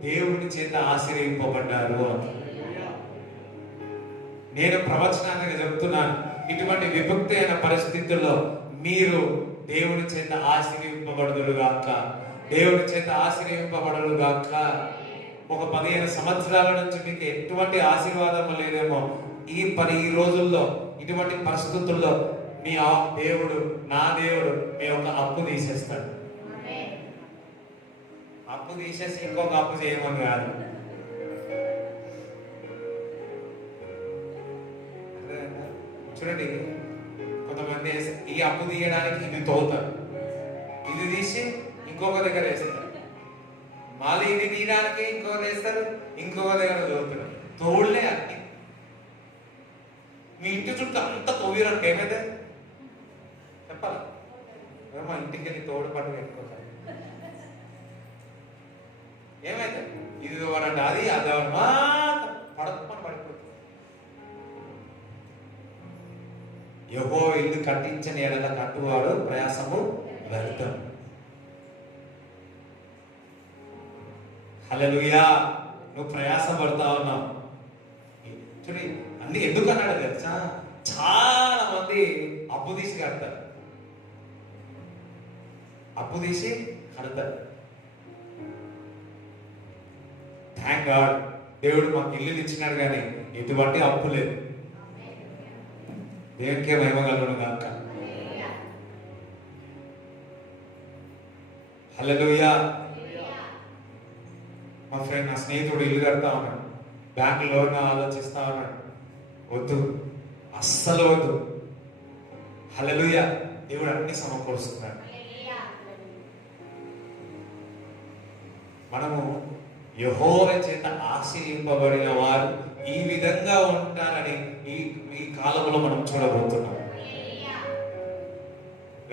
దేవుడి చేత ఆశీర్వింపబడ్డారు. నేను ప్రవచనానికి చెప్తున్నాను, ఇటువంటి విభక్తి అయిన పరిస్థితుల్లో మీరు దేవుడి చేత ఆశీర్వింపబడుదురుగాక. ఒక 15 సంవత్సరాల నుంచి మీకు ఎటువంటి ఆశీర్వాదం లేదేమో, ఈ రోజుల్లో ఇటువంటి పరిస్థితుల్లో నా దేవుడు మీ యొక్క అప్పు తీసేస్తాడు. అప్పు తీసేసి ఇంకొక అప్పు చేయమని కాదు. చూడండి, కొంతమంది ఈ అప్పు తీయడానికి ఇది తోలుతారు, ఇది తీసి ఇంకొక దగ్గర వేస్తారు, మళ్ళీ ఇది తీయడానికి ఇంకొక వేస్తారు, ఇంకొక దగ్గర తోలుతారు. తోడులే అన్ని. మీ ఇంటి చుట్టూ అంత తోవిరంటే ఏమైతే చెప్పాలి, మా ఇంటికి వెళ్ళి తోడు పట్టు పెట్టుకోవాలి. ఏమైతే ఇది ఎవరంటే అది పడపని పడిపోతుంది. యెహోవా ఇల్లు కట్టించని ఎడల కట్టువాడు ప్రయాసము వ్యర్థం. హల్లెలూయా. నువ్వు ప్రయాసపడతా ఉన్నావు. చూడండి, అన్ని ఎందుకు అన్నాడు తెలుసా? చాలా మంది అప్పు తీసి కడతారు. థ్యాంక్ గాడ్, దేవుడు మాకు ఇల్లు ఇచ్చినాడు, కానీ ఎటువంటి అప్పు లేదు. దేవునికే మహిమ కలుగును గాక. హల్లెలూయా. మా ఫ్రెండ్, నా స్నేహితుడు ఇల్లు కడతా ఉన్నాడు, బ్యాంక్ లోన్ ఆలోచిస్తా ఉన్నాడు. వద్దు, అస్సలు వద్దు. హల్లెలూయా. దేవుడు అన్ని సమకూరుస్తున్నాడు. మనము యెహోవా చేత ఆశీర్వింపబడిన వారు ఈ విధంగా ఉంటారని ఈ కాలంలో మనం చూడబోతున్నాం.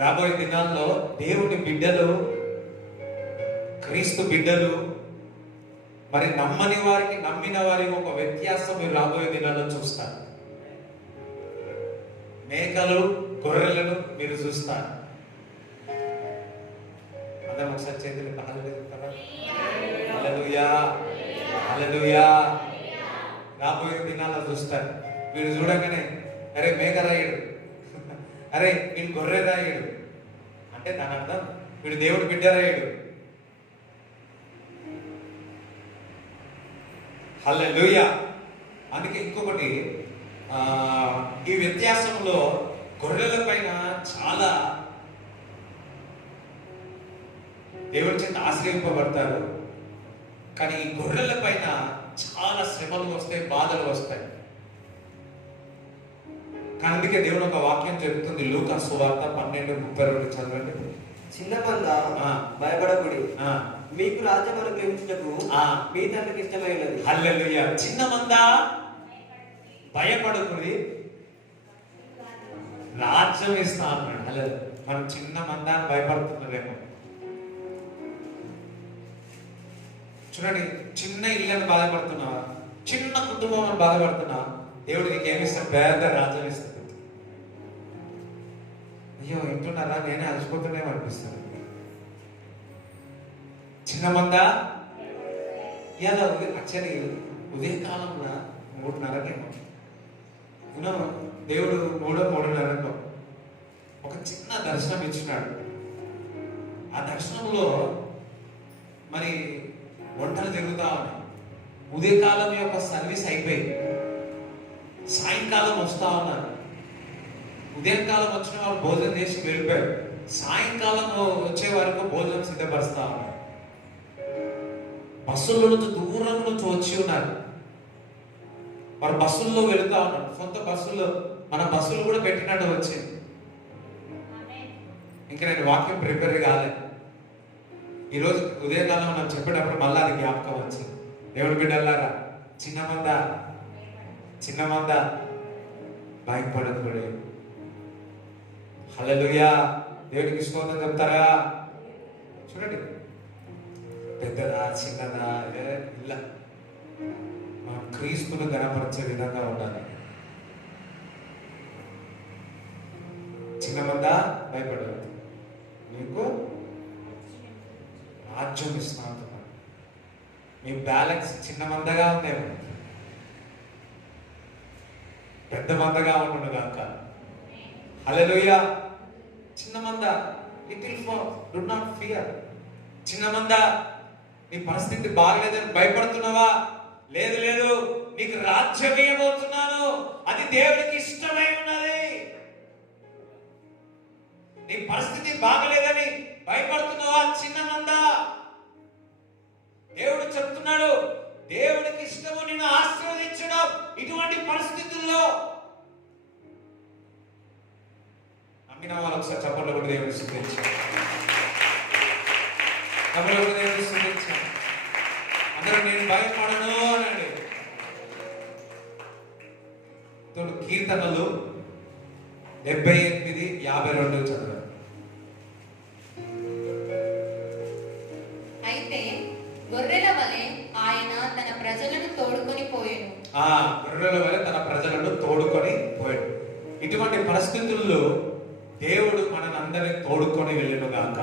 రాబోయే దినాల్లో దేవుని బిడ్డలు, క్రీస్తు బిడ్డలు, మరి నమ్మని వారికి నమ్మిన వారికి ఒక వ్యత్యాసం మీరు రాబోయే దినాల్లో చూస్తారు. మేకలు గొర్రెలను మీరు చూస్తారు. అందరం ఒకసారి చేతులు హల్లెలూయా హల్లెలూయా. రాబోయే దినాల్లో చూస్తారు. వీడు చూడగానే అరే మేక రాయుడు, అరే వీడు గొర్రె రాయుడు అంటే దాని అర్థం వీడు దేవుడు బిడ్డ రాయుడు. హల్లెలూయా. అందుకే ఇంకొకటి, ఈ వ్యత్యాసంలో గొర్రెల పైన చాలా దేవుడి చేత ఆశ్రయింపబడతారు. కానీ ఈ గొర్రెల పైన చాలా శ్రమలు వస్తాయి, బాధలు వస్తాయి. కానీ అందుకే దేవుడు ఒక వాక్యం చెబుతుంది, లూకా సువార్త 12:32 చదవండి. చిన్న మంద భయపడకుడి, మీకు రాజ్యం అనుగ్రహించుటకు మీ తండ్రికి ఇష్టమైనది. హల్లెలూయా. చిన్న మంద భయపడకుడి, రాజ్యం ఇస్తా అన్నాడు. హల్లెలూయా. మనం చిన్న మంద అని భయపడుతున్నారేమో. చూడండి, చిన్న ఇల్లని బాధపడుతున్నావా, చిన్న కుటుంబం అని బాధపడుతున్నావా, దేవుడు నీకు ఏమిస్తాడు? పెద్ద రాజ్యం ఇస్తాడు. అయ్యో ఇంటున్నారా, నేనే అలసిపోతున్నామో అనిపిస్తుంది. చిన్న మంద ఇలా యాక్చువల్లీ ఉదయకాలంలో 3:30కేమో దేవుడు 3:30 ఒక చిన్న దర్శనం ఇచ్చినాడు. ఆ దర్శనంలో మరి వంటలు జరుగుతా ఉన్నాయి. ఉదయకాలం యొక్క సర్వీస్ అయిపోయి సాయంకాలం వస్తా ఉన్నారు. ఉదయకాలం వచ్చిన వాళ్ళు భోజనం చేసి వెళ్ళిపోయారు. సాయంకాలం వచ్చే వరకు భోజనం సిద్ధపరుస్తా ఉన్నారు. బస్సుల్లో నుంచి దూరం నుంచి వచ్చి ఉన్నారు. వారు బస్సుల్లో వెళుతా ఉన్నారు. సొంత బస్సుల్లో, మన బస్సులు కూడా పెట్టినట్టు వచ్చింది. ఇంకా నేను వాక్యం ప్రిపేర్ కాలేదు. ఈరోజు ఉదయకాలం మనం చెప్పేటప్పుడు మళ్ళీ అది జ్ఞాపకం వచ్చింది. దేవుడి బిడ్డలారా, చిన్న మంద భయపడకూడదు. హల్లెలూయా. దేవుడికి స్తోత్రం చెప్తారా? చూడండి, పెద్దదా చిన్నదా ఇలా మనం క్రీస్తును గణపరిచే విధంగా ఉండాలి. చిన్న మంద భయపడదు, మీకు రాజ్యం ఇస్తా ఉంటున్నాడు. మీ బ్యాలెన్స్ చిన్న మందగా ఉందేమో, పెద్ద మందగా ఉండు కాక. హల్లెలూయా. చిన్న మంద, little for, do not fear. చిన్న మంద, నీ పరిస్థితి బాగలేదని భయపడుతున్నావా? లేదు లేదు, నీకు రాజ్యం ఇవ్వబోతున్నాను, అది దేవుడికి ఇష్టమై ఉన్నది. నీ పరిస్థితి బాగలేదని భయపడుతున్నావా? చిన్న మంద, దేవుడు చెప్తున్నాడు, దేవుడికి ఇష్టము నిన్ను ఆశీర్వదించడం ఇటువంటి పరిస్థితుల్లో. నమ్మిన వాళ్ళు ఒకసారి చప్పట్లు కూడా దేవుడిని స్తుతించారు. దేవుడిని స్తుతించారు. అందరూ నేను భయపడను అనండి. కీర్తనలు 78:52 చదవండి. అయితే గొర్రెల వలె ఆయన తన ప్రజలను తోడుకొని పోయెను. గొర్రెల వలె తన ప్రజలను తోడుకొని పోయాడు. ఇటువంటి పరిస్థితుల్లో దేవుడు మనందరినీ తోడుకొని వెళ్ళను గాక,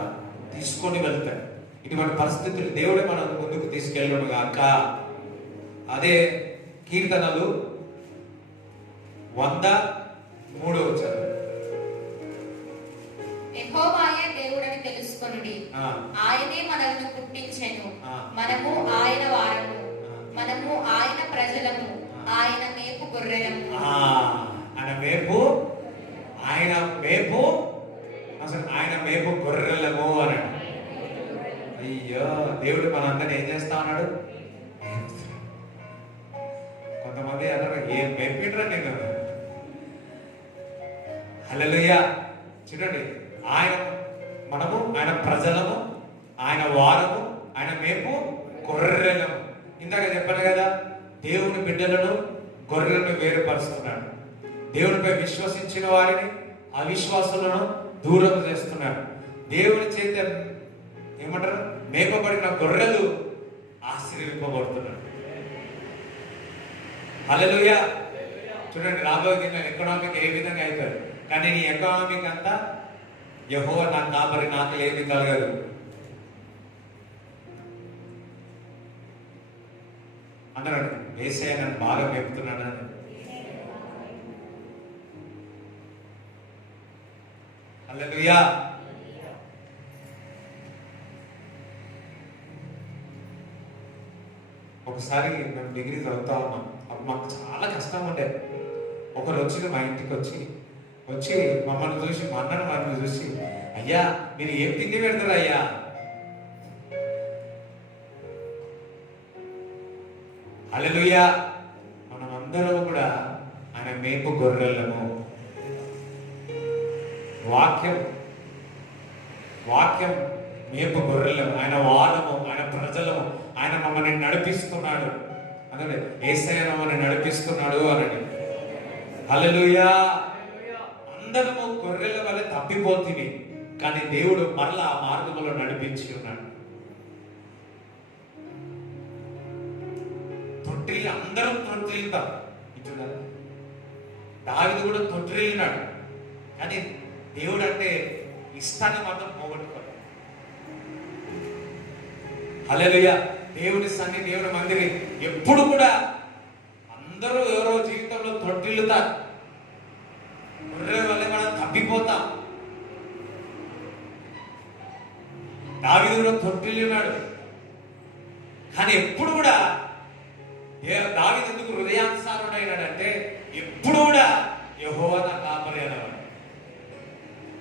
తీసుకొని వెళ్తాడు. ఇటువంటి పరిస్థితులు దేవుడే మనం ముందుకు తీసుకెళ్ళను గాక. అదే కీర్తనలు 103 చదువు. యెహోవాయే దేవుడని తెలుసుకొనుడి, ఆయనే మనల్ని పుట్టించెను, మనము ఆయన వారము, మనము ఆయన ప్రజలము, ఆయన మేపు గొర్రెలము. ఆయన మేపు గొర్రెలము అన్నాడు. అయ్యో, దేవుడు మనందరినీ ఏం చేస్తా ఉన్నాడు? కొంతమంది అన్నారు, ఏం మేపిడ్రా నేను. హల్లెలూయా. చూడండి, మనము ఆయన ప్రజలము, ఆయన వారము, ఆయన మేపు గొర్రెలము. ఇందాక చెప్పాను కదా, దేవుని బిడ్డలను గొర్రెలను వేరుపరుస్తున్నాడు. దేవునిపై విశ్వసించిన వారిని, అవిశ్వాసులను దూరం చేస్తున్నాడు. దేవుని చేత ఏమంటారు, మేపబడిన గొర్రెలు ఆశీర్వింపబడుతున్నాడు. హల్లెలూయా. చూడండి, రాబోయే దిన ఎకనామిక్ ఏ విధంగా అవుతారు, కానీ నీ ఎకనామిక్ అంతా యెహోవా నాకు కాపరి, నాకు ఏమి కలగదు. అన్నాడు, యేసయ్య నన్ను బాగా మేపుతున్నాడు అని. హల్లెలూయా. ఒకసారి మేము డిగ్రీ చదువుతా ఉన్నాం. అప్పుడు మాకు చాలా కష్టం ఉండే. ఒకరు వచ్చి మా ఇంటికి వచ్చి మమ్మల్ని చూసి, మా అన్నను మమ్మల్ని చూసి, అయ్యా మీరు ఏం తిండి పెడతారు అయ్యా? హల్లెలూయా. మనమందరం కూడా ఆయన మేపు గొర్రెలము. వాక్యం మేపు గొర్రెలము. ఆయన వాడము, ఆయన ప్రజలము. ఆయన మమ్మల్ని నడిపిస్తున్నాడు అనండి. యేసయ్య మమ్మల్ని నడిపిస్తున్నాడు అనండి. హల్లెలూయా. అందరము గొర్రెల వల్ల తప్పిపోతుంది, కానీ దేవుడు మరలా ఆ మార్గంలో నడిపించి ఉన్నాడు. అందరం తొట్టిల్లుతాం. ఇటున్నారు దావీదు కూడా తొట్టిల్లినాడు, కానీ దేవుడు అంటే ఇష్టాన్ని మాత్రం పోగొట్టుకోడు. హల్లెలూయా. దేవుని సన్నిధి, దేవుని మందిరి ఎప్పుడు కూడా అందరూ ఎవరో జీవితంలో తొట్టిల్లుతారు. గొర్రెల వల్ల మనం తప్పిపోతాం. దావీదు కూడా తొట్టిల్లినాడు, కానీ ఎప్పుడు కూడా దావీదు ఎందుకు హృదయానుసారుడైనాడంటే ఎప్పుడు కూడా యెహోవా నా కాపరి అనేవాడు.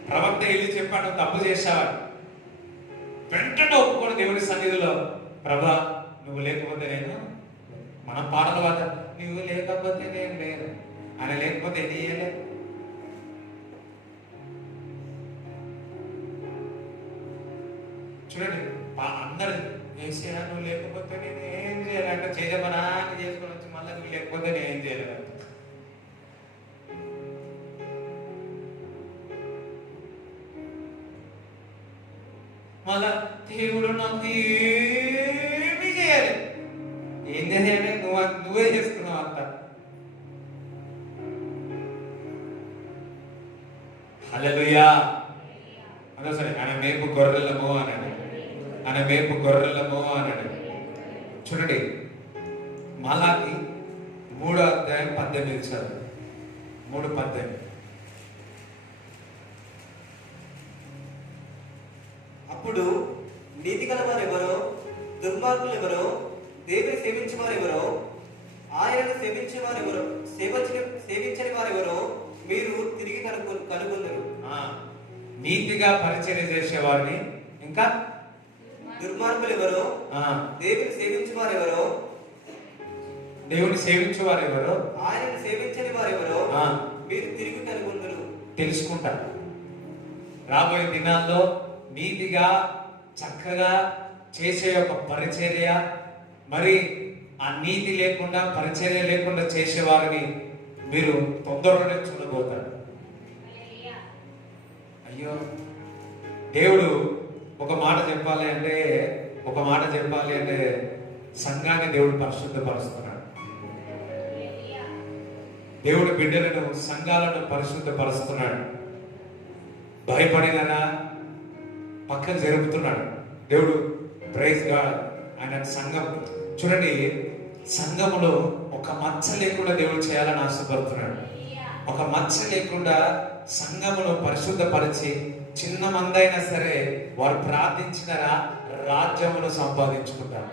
ప్రవక్త వెళ్ళి చెప్పాడు, తప్పు చేశావాడు, వెంటనే ఒప్పుకోడు దేవుని సన్నిధిలో, ప్రభా నువ్వు లేకపోతే నేను, మనం పాటల వాట, నువ్వు లేకపోతే నేను లేను, ఆయన లేకపోతే ఏది చేయలేదు. చూడండి, అందరు యేసయ్యా నువ్వు లేకపోతే నేను ఏం చేయాలంటే చేయమనా చేసుకొని వచ్చి మళ్ళీ నువ్వు లేకపోతే నేను ఏం చేయలేదు. మళ్ళా దేవుడు నాకు ఏమి చేయాలి, ఏం చేయాలి, నువ్వే చేస్తున్నావు అంత. హల్లెలూయా. అదే సరే, ఆయన మేపు గొర్రెలము అన్నాడు, ఆయన మేపు గొర్రెలము అన్నాడు. చూడండి, మలాకి 3:18 సార్, 3:18. అప్పుడు నీతి గల వారు ఎవరో, దుర్మార్గులు ఎవరో, దేవుని సేవించే వారు ఎవరో, ఆయనను సేవించని వారెవరో మీరు తిరిగి కనుగొందరు. నీతిగా పరిచర్య చేసేవారిని, ఇంకా దుర్మార్గులు ఎవరో, దేవుని సేవించే వారెవరో, దేవుని సేవించే వారు ఎవరో, ఆయనను సేవించని వారెవరో మీరు తిరిగి కనుగొందరు. తెలుసుకుంటారు. రాబోయే దినాల్లో నీతిగా చక్కగా చేసే ఒక పరిచర్య, మరి ఆ నీతి లేకుండా పరిచర్య లేకుండా చేసేవారిని మీరు తొందరలోనే చూడబోతారు. అయ్యో, దేవుడు ఒక మాట చెప్పాలి అంటే సంఘాన్ని దేవుడు పరిశుద్ధపరుస్తున్నాడు. దేవుడు బిడ్డలను, సంఘాలను పరిశుద్ధపరుస్తున్నాడు. భయపడినరా పక్కన జరుపుతున్నాడు దేవుడు. Praise God. ఆయన సంఘం చూడండి, సంఘములో ఒక మచ్చ లేకుండా దేవుడు చేయాలని ఆశపడుతున్నాడు. ఒక మచ్చ లేకుండా సంఘమును పరిశుద్ధపరిచి, చిన్న మందైనా సరే వారు ప్రార్థించిన రాజ్యమును సంపాదించుకుంటారు.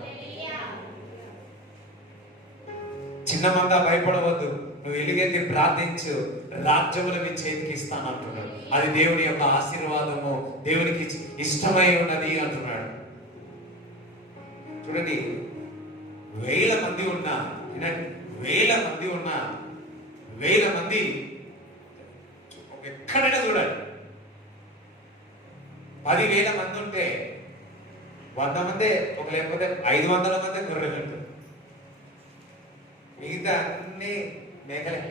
చిన్న మంద భయపడవద్దు, నువ్వు ఎలుగెత్తి ప్రార్థించు, రాజ్యములు మీ చేతికి ఇస్తాను అంటున్నాడు. అది దేవుని యొక్క ఆశీర్వాదము, దేవునికి ఇష్టమై ఉన్నది అంటున్నాడు. చూడండి, 1000 మంది ఉన్నా, 1000 మంది ఎక్కడైనా చూడండి, 10,000 మంది ఉంటే 100 మంది ఒక, లేకపోతే 500 మంది గొర్రెలు ఉంటారు, మిగతా అన్ని మేకలే.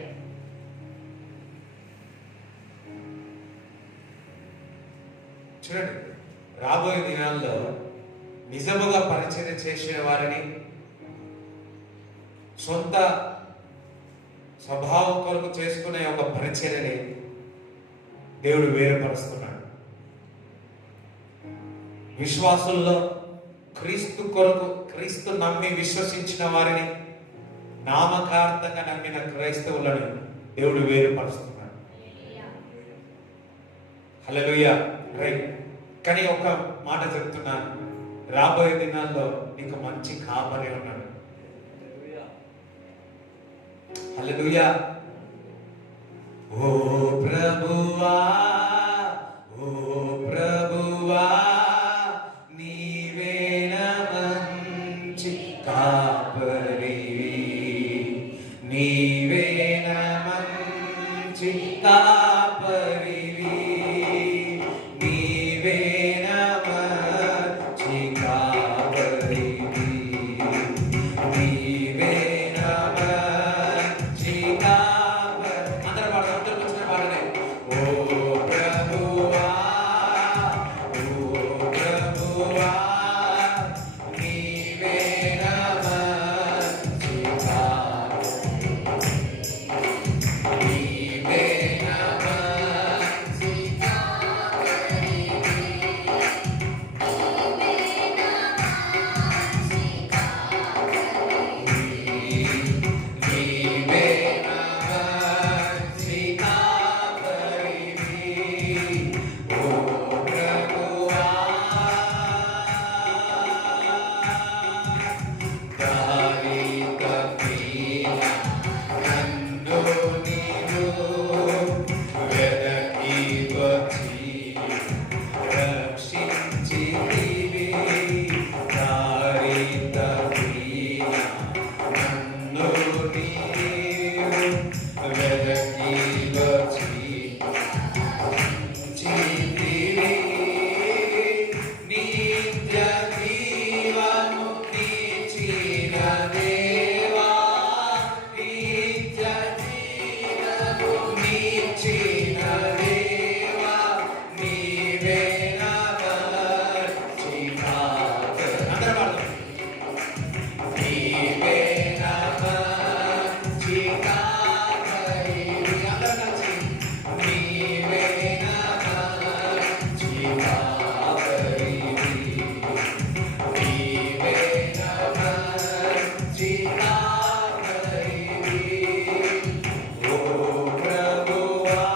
చూడండి, రాబోయే దినాల్లో నిజముగా పరిచయం చేసిన వారిని సొంత స్వభావం కొరకు చేసుకునే ఒక పరిచర్యని దేవుడు వేరుపరుస్తున్నాడు. విశ్వాసుల్లో క్రీస్తు కొరకు, క్రీస్తు నమ్మి విశ్వసించిన వారిని, నామకార్థంగా నమ్మిన క్రైస్తవులను దేవుడు వేరుపరుస్తున్నాడు. హల్లెలూయా. రైట్. కానీ ఒక మాట చెప్తున్నాను, రాబోయే దినాల్లో నీకు మంచి కాపరి ఉన్నాడు. హల్లెలూయా. ఓ ప్రభువా, ఓ ప్రభువా, నీవేనా మంచి కాపరివి, నీవేనా మంచి కాపరివి, నీవేనా మంచి కాపరివి, నీవేనా మంచి కాపరి. అందరూ పాడదాం, అందరూ వచ్చిన పాడలే. ఓ ప్రభువా, ఓ ప్రభువా, నీవేనా మంచి కాపరి, నీవేనా మంచి కాపరి, నీవేనా మంచి కాపరివి, ఓ ప్రభువా. దారి తప్పిన నన్ను నీవు వెదకి వచ్చి రక్షించితివి, దారి తప్పిన నన్ను నీవు వెదకి వచ్చి రక్షించితివి, నిత్య జీవము నిచ్చిన దేవా, నిత్య జీవము నిచ్చిన దేవా, నీవేనా మంచి కాపరి. అందరూ పాడదాం. నీవేనా మంచి కాపరి. అందరూ కలిసి. నీవేనా మంచి కాపరి, నీవేనా మంచి కాపరి, ఓ ప్రభువా,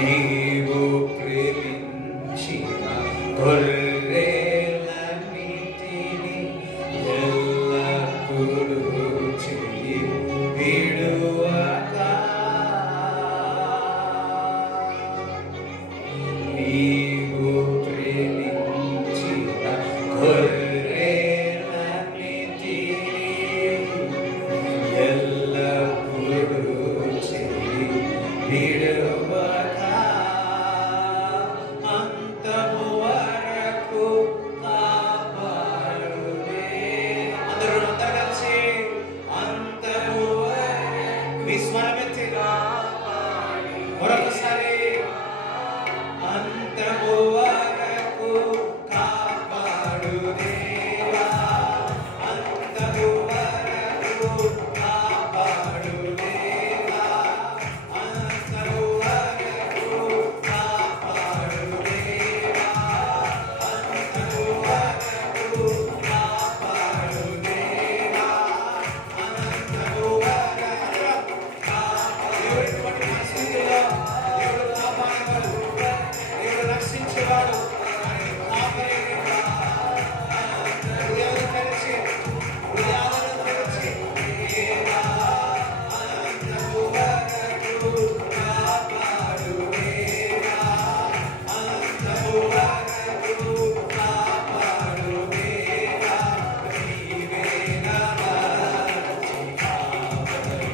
నీవు ప్రేమించిన గొర్రెలన్నిటిని ఎల్లప్పుడూ చెయ్యి విడువక. నీవు ప్రేమించిన గొర్రెలన్నిటిని ఎల్లప్పుడూ చెయ్యి విడువక. అంతము వరకు కాపాడునే. అందరూ కలిసి అంతము వరకు మీ స్వరమెత్తి మరొకసారి అంతము వరకు కాపాడు దేవా, అంతము వరకు కాపాడు దేవా, అంతము వరకు కాపాడు దేవా, అంతము వరకు కాపాడు దేవా, అంతము వరకు దేవుడి పరిస్థితిలో దేవుడు కాపాడేవాడు, దేవుడు రక్షించేవాడు. హృదయాలను తెరిచి దేవా అంతము వరకు కాపాడు దేవా, అంతము వరకు కాపాడు దేవా, నీవే నా మంచి కాపరి.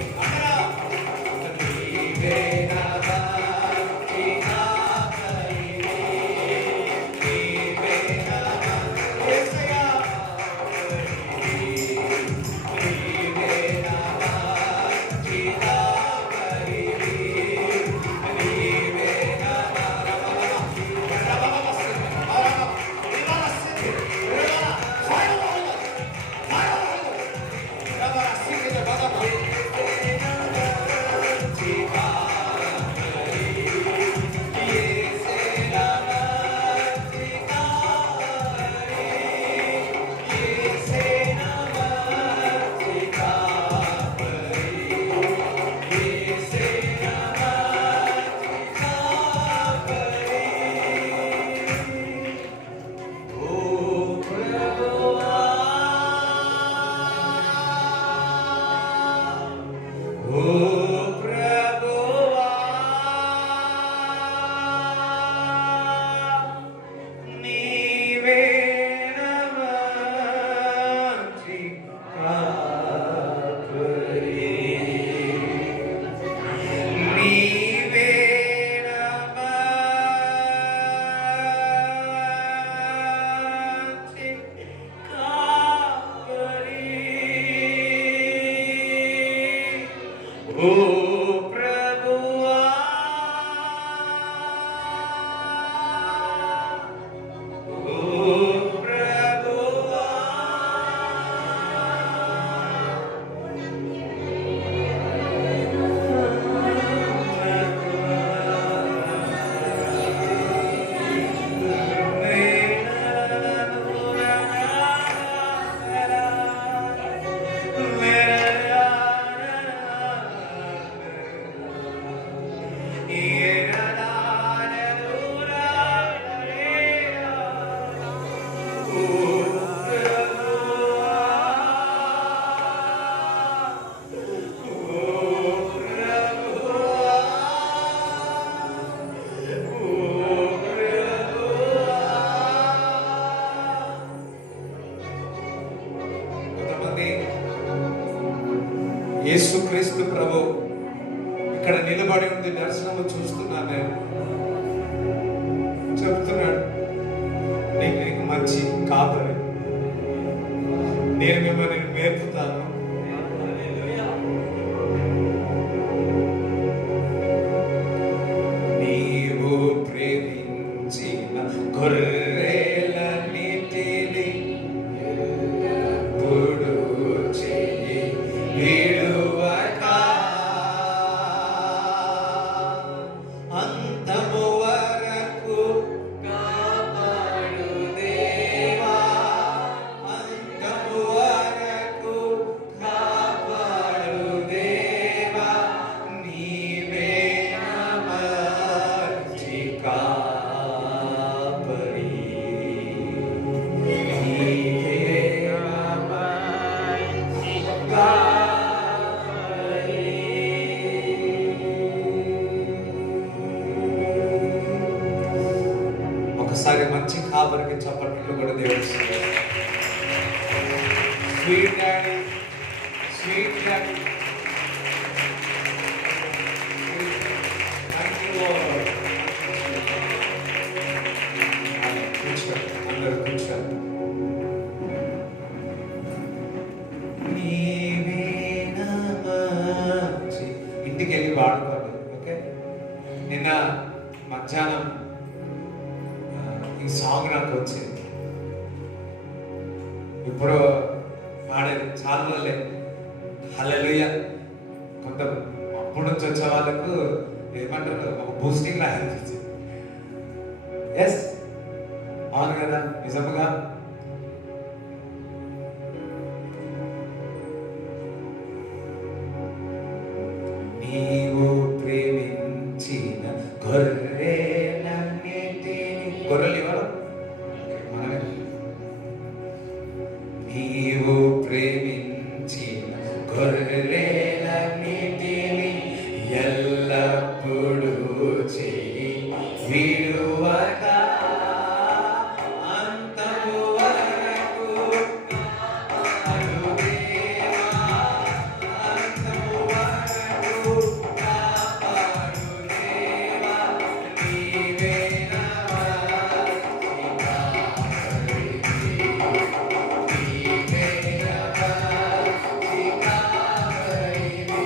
నీవే నా మంచి కాపరి, నీవే నా మంచి యేసయ్యా, నీవే నా మంచి కాపరి, నీవే నా ఓ ప్రభువా, ఓ ప్రభువా, యేసుక్రీస్తు ప్రభు ఇక్కడ నిలబడి ఉంది, దర్శనము చూస్తున్నాను నేను. చెప్తున్నాడు, నీకు మంచి కాపరి, నేను మిమ్మల్ని మేపుతాను. నీవు ప్రేమించిన గొర్రెలన్నిటిని ఎల్లప్పుడూ చెయ్యి విడువక. అంతము వరకు కాపాడు దేవా, అంతము వరకు ఫాదర్కి చప్పట్లు కూడా దేవుడు. Sweet daddy, sweet daddy. Thank you. కూర్చోండి, అందరూ కూర్చోండి. ఇంటికి వెళ్ళి పాడుకోండి. ఓకే, నిన్న మధ్యాహ్నం ఈ సాంగ్ నాకు వచ్చింది. ఇప్పుడు పాడేది చాలా రోజులే. హల్లెలూయా. కొంత అప్పుడు నుంచి వచ్చే వాళ్ళకు ఏమంటారు, ఒక బూస్టింగ్ లా అనిపించింది. ఎస్, అవును కదా, నిజముగా. నీవు ప్రేమించిన గొర్రెలన్నిటిని, గొర్రెలు ఎవరు? మనమే. నీవు ప్రేమించిన గొర్రెలన్నిటిని ఎల్లప్పుడూ చేయి విడువక అంతము వరకు కాపాడు దేవా, అంతము వరకు కాపాడు దేవా. నీవే నా మంచి కాపరివి, నీవే నా మంచి కాపరివి,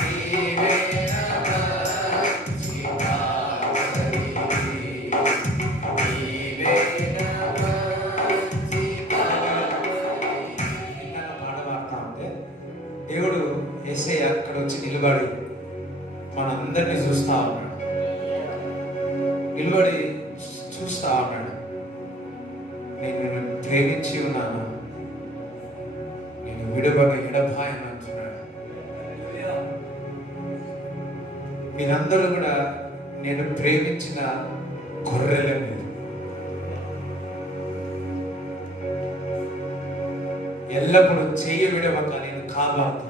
నీవే నా మంచి కాపరివి, నీవే నా మంచి కాపరివి. ఇందాక పాట పాడుతా ఉంటే దేవుడు యేసయ్య అక్కడ వచ్చి నిలబడి మనందరినీ చూస్తా ఉన్నాడు. నిలబడి చూస్తా ఉన్నాడు. నేను నిన్ను ప్రేమించి ఉన్నాను, నేను విడువను ఎడబాయను అంటున్నాడు. మీరందరూ కూడా నేను ప్రేమించిన గొర్రెల మీరు. ఎల్లప్పుడూ చెయ్యి విడవక నేను కాపాడుతాను.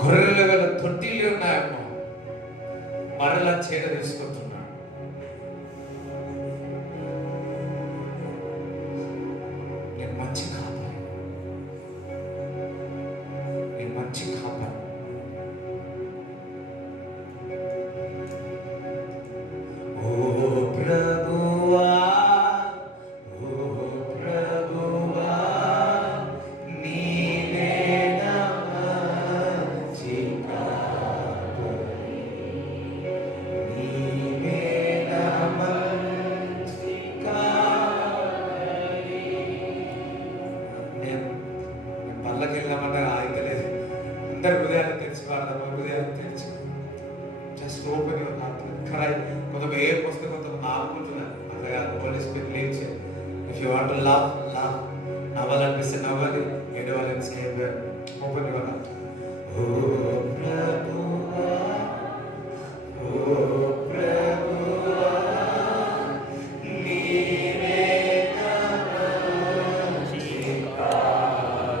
గొర్రెలు గల తొట్టిల్లు ఉన్నాయేమో, మరలా చేడ తీసుకుంటున్నాడు. నేను మంచి కాపాడు, నేను మంచి కాపాడు. ఓ ప్రభువా, ఓ ప్రభువా, నీవే నా మంచి కాపరి, నీవే నా మంచి కాపరి. నేను పల్లకి వెళ్ళామంటే ఆగితలేదు. అందరు హృదయాన్ని తెరిచి పాడదాము, హృదయాన్ని తెరిచి. Just open your heart. Cry. కొంత ఏం వస్తే కొంత ఆపుకుంటున్నారు. అట్లా హోలీ స్పిరిట్ లీడ్ చేయాలి. If you want to love, love. నవ్వాలనిపిస్తే నవ్వాలి, ఏడవాలనిపిస్తే ఓపెన్ యువర్ హార్ట్. ఓ ప్రభువా, ఓ ప్రభువా, నీవే నా మంచి కాపరి,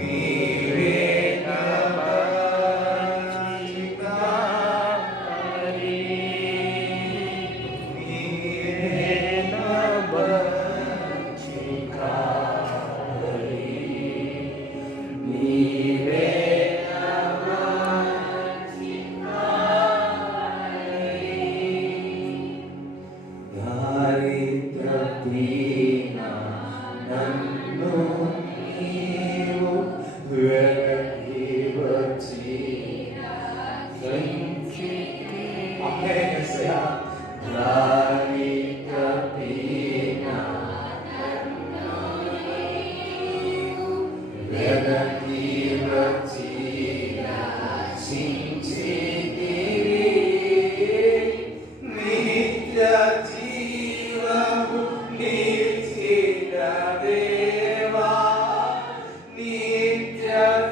నీవే నా మంచి కాపరి, నీవే నా మంచి కాపరి, నీవే నా మంచి కాపరి. దారి తప్పిన నన్ను నీవు వెనక్కి వచ్చి సంచితి. అమ్మేసయా. దారి తప్పిన నన్ను నీవు వెనక్కి వచ్చి రక్షించితివి. నిత్య జీవము నిలిచిన దేవా, నిత్య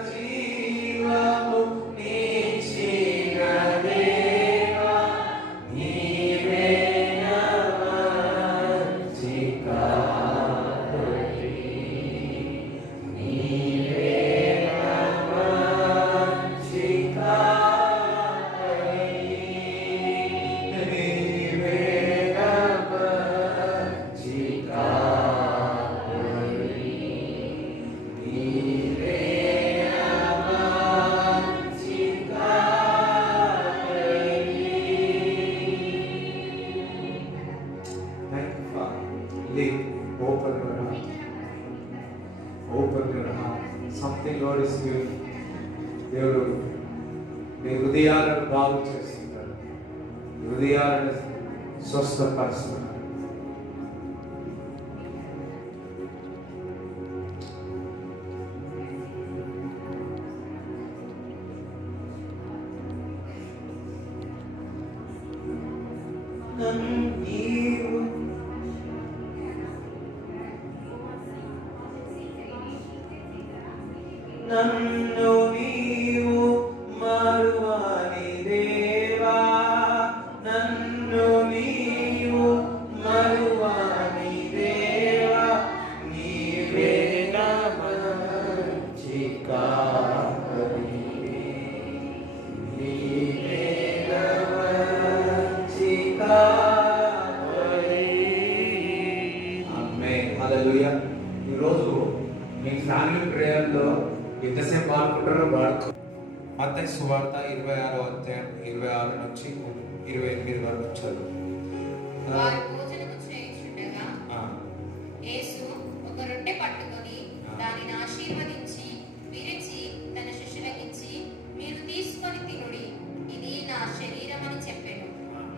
జీవము నిలిచిన దేవా, నీవే నా మంచి కాపరి, నీవే Open your heart. Open your heart. Something God is doing. దేవుడు మీ హృదయాలను బాగు చేస్తున్నారు, హృదయాలను స్వస్థపరుస్తున్నారు. నన్ను నీవు మరువని దేవా, నన్ను నీవు మరువని దేవా, నీవే నా మంచి కాపరి, నీవే నా మంచి కాపరి. ఆమేన్. హల్లెలూయా. ఈరోజు మీ ఫ్యామిలీ ప్రేయర్లో ఎంతసేపు పాడుకుంటారో పాడుకో. మత్తయి సువార్త 26వ అధ్యాయం 26 నుంచి 28 వరకు చదువు. వారు భోజనము చేయుచుండగా యేసు ఒక రొట్టె పట్టుకొని దానిని ఆశీర్వదించి విరిచి తన శిష్యులకిచ్చి, మీరు తీసుకొని తినుడి, ఇది నా శరీరం అని చెప్పెను.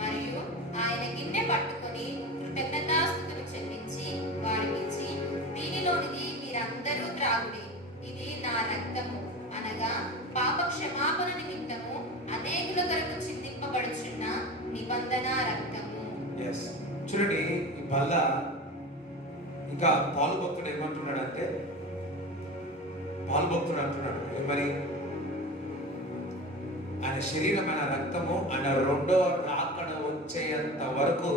మరియు ఆయన గిన్నె పట్టుకొని కృతజ్ఞతాస్తుతులు చెల్లించి వారికిచ్చి, దీనిలోనిది మీరందరూ త్రాగుడి, ఇది నా రక్తము, అనగా పాప క్షమాపణ నిమిత్తము అనేకుల కొరకు చిందింపబడుచున్న నిబంధన రక్తము. చూడండి, ఈ బల్ల ఇంకా పాలు భక్తుడు ఏమంటున్నాడంటే, పాలు భక్తుడు అంటున్నాడు మరి ఆయన శరీరమైన రక్తము ఆయన రెండవ రాకడ వచ్చేంత వరకు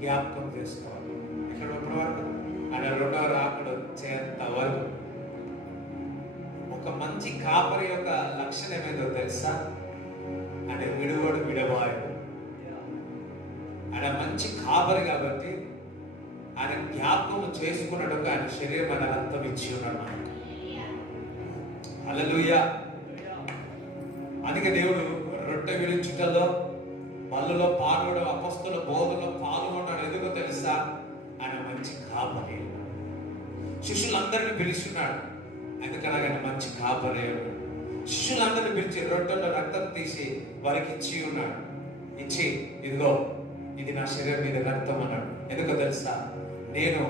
జ్ఞాపకం చేసుకోవాలి. ఇక్కడ వరకు ఆయన రెండవ రాకడ వచ్చేంత వరకు. ఒక మంచి కాపరి యొక్క లక్షణం ఏదో తెలుసా? ఆయన విడువడు విడవాడు. ఆయన మంచి కాపరి కాబట్టి ఆయన జ్ఞాపకం చేసుకున్నాడు, ఆయన శరీరం ఆయన రక్తం ఇచ్చి ఉన్నాడు మనకు. హల్లెలూయా. అందుకే దేవుడు రొట్టె విరుచుటలో పళ్ళులో పాల్గొనడం, అపస్తుల బోధలో పాల్గొనడం ఎందుకో తెలుసా? ఆయన మంచి కాపరి. శిష్యులందరినీ పిలుస్తున్నాడు, ఎందుకనగా ఆయన మంచి కాపరి. శిష్యులందరినీ పిలిచి రొట్టెలో రక్తం తీసి వారికి ఇచ్చి ఉన్నాడు. ఇచ్చి, ఇదిగో ఇది నా శరీరం మీద రక్తం అన్నాడు. ఎందుకో తెలుసా? నేను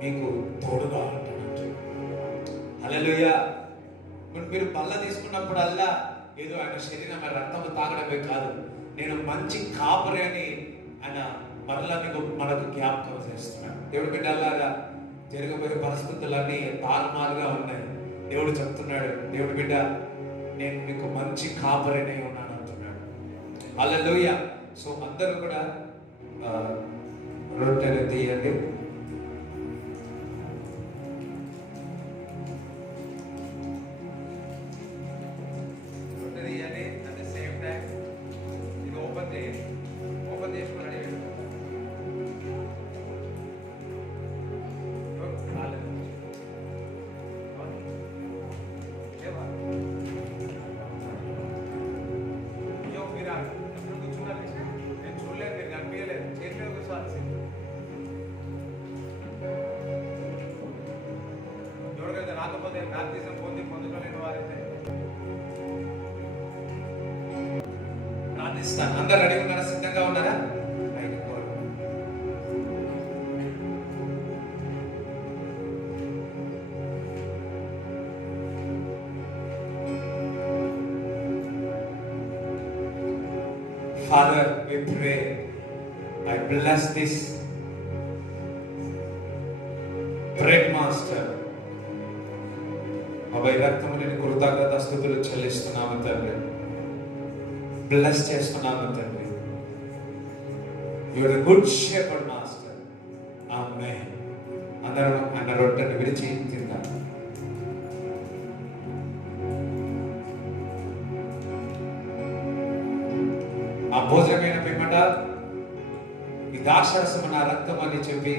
మీకు తోడుగా ఉంటాను. హల్లెలూయా. మీరు బల్ల తీసుకున్నప్పుడల్లా ఏదో ఆయన శరీరం రక్తము తాగడమే కాదు, నేను మంచి కాపరి అని ఆయన మరలా మనకు జ్ఞాపకం చేస్తున్నాడు. దేవుడి బిడ్డలారా, జరగబోయే పరిస్థితులన్నీ తారుమారుగా ఉన్నాయి. దేవుడు చెప్తున్నాడు, దేవుడి బిడ్డ నేను మీకు మంచి కాపరినే ఉన్నాను అంటున్నాడు. హల్లెలూయా. సో అందరూ కూడా రొట్టెలు తీయండి. రొట్టె తీయండి. అట్ ద సేమ్ టైం ఇది ఓపెన్ చేయండి. ఓపెన్ చేసుకుని రాకపోతే బాప్తిజం పొందుకోలేని వారైతే ప్రార్థిస్తాను. అందరు రెడీ ఉన్నారా? సిద్ధంగా ఉన్నారా? Father, we pray, I bless this bread master. అబ్బాయి రక్తము నేను కృతజ్ఞత స్తుతులు చెల్లిస్తున్నాము తండ్రి. బ్లెస్ చేస్తున్నాము తండ్రి. You are the good shepherd master. ఆమేన్. అందరం ఆయన రొట్టెని విరిచి తిందాం. ఆ భోజనమైన పిమ్మట ఈ ద్రాక్షరసం నా రక్తం అని చెప్పి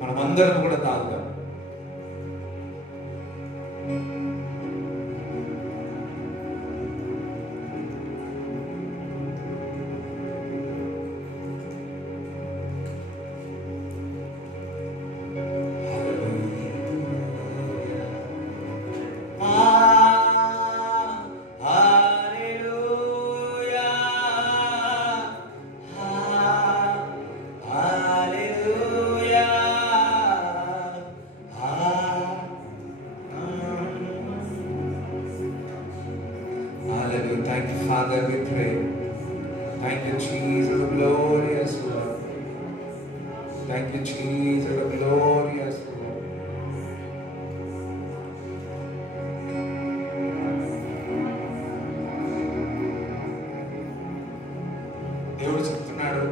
మనమందరం కూడా తాగుదాం. Thank you, Father, we pray. Thank you, Jesus, glorious Lord. Thank you, Jesus, glorious Lord. దేవుడు చెప్తున్నాడు,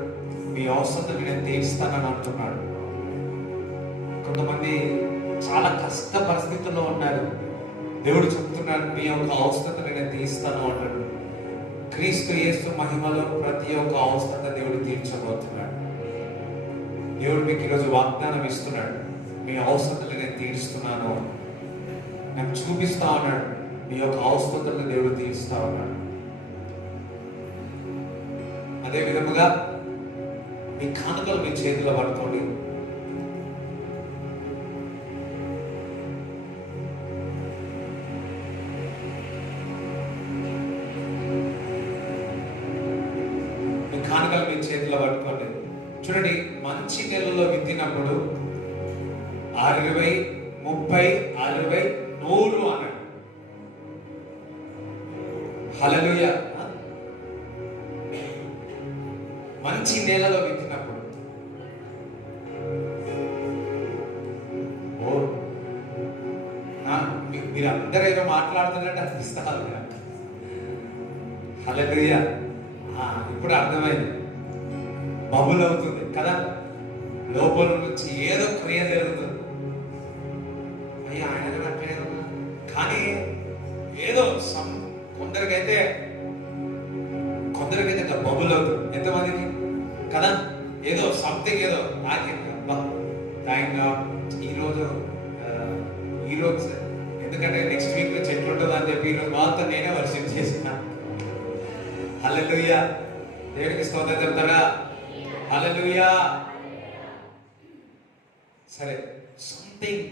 మీ అవసరం నేను తీరుస్తానని అంటున్నాడు. కొంతమంది చాలా కష్ట పరిస్థితుల్లో ఉన్నారు. దేవుడు చెప్తున్నాడు, మీ యొక్క అవసరం నేను తీరుస్తాను అంటాడు. క్రీస్తు యేసు మహిమలో ప్రతి ఒక్క అవసరం దేవుడు తీర్చబోతున్నాడు. దేవుడు మీకు ఈరోజు వాగ్దానం ఇస్తున్నాడు, మీ అవసరాలు నేను తీరుస్తున్నాను. నాకు చూపిస్తా ఉన్నాడు, మీ యొక్క అవసరాలను దేవుడు తీరుస్తా ఉన్నాడు. అదే విధముగా మీ కానుకలు మీ చేతిలో పట్టుకోండి. కానుకలు మీ చేతిలో పట్టుకోండి. చూడండి, మంచి నెలలో విత్తినప్పుడు 60, 30, 60, 100 అన్నాడు. హల్లెలూయా. మంచి నేలలో విత్తినప్పుడు మీరు అందరూ ఏదో మాట్లాడుతున్నట్టు అనిపిస్తారు. హల్లెలూయా. ఇప్పుడు అర్థమైంది, బబుల్ అవుతుంది కదా, లోపల నుంచి ఏదో క్రియ జరుగుతుంది. అయ్యా ఆయన కూడా అట్లే ఉన్నా, కానీ ఏదో కొందరికైతే బబుల్ అవుతుంది. ఎంతమందికి కదా, ఏదో సంథింగ్ ఏదో నాకే థ్యాంక్ గాడ్ ఈరోజు ఎందుకంటే నెక్స్ట్ వీక్ నుంచి ఎట్లుంటుంది అని చెప్పి ఈరోజు మాత్రం నేనే వర్షిప్ చేసిన. హల్లెలూయా. దేవునికి స్తోత్రం చెప్తారా? హల్లెలూయా. సరే, సంథింగ్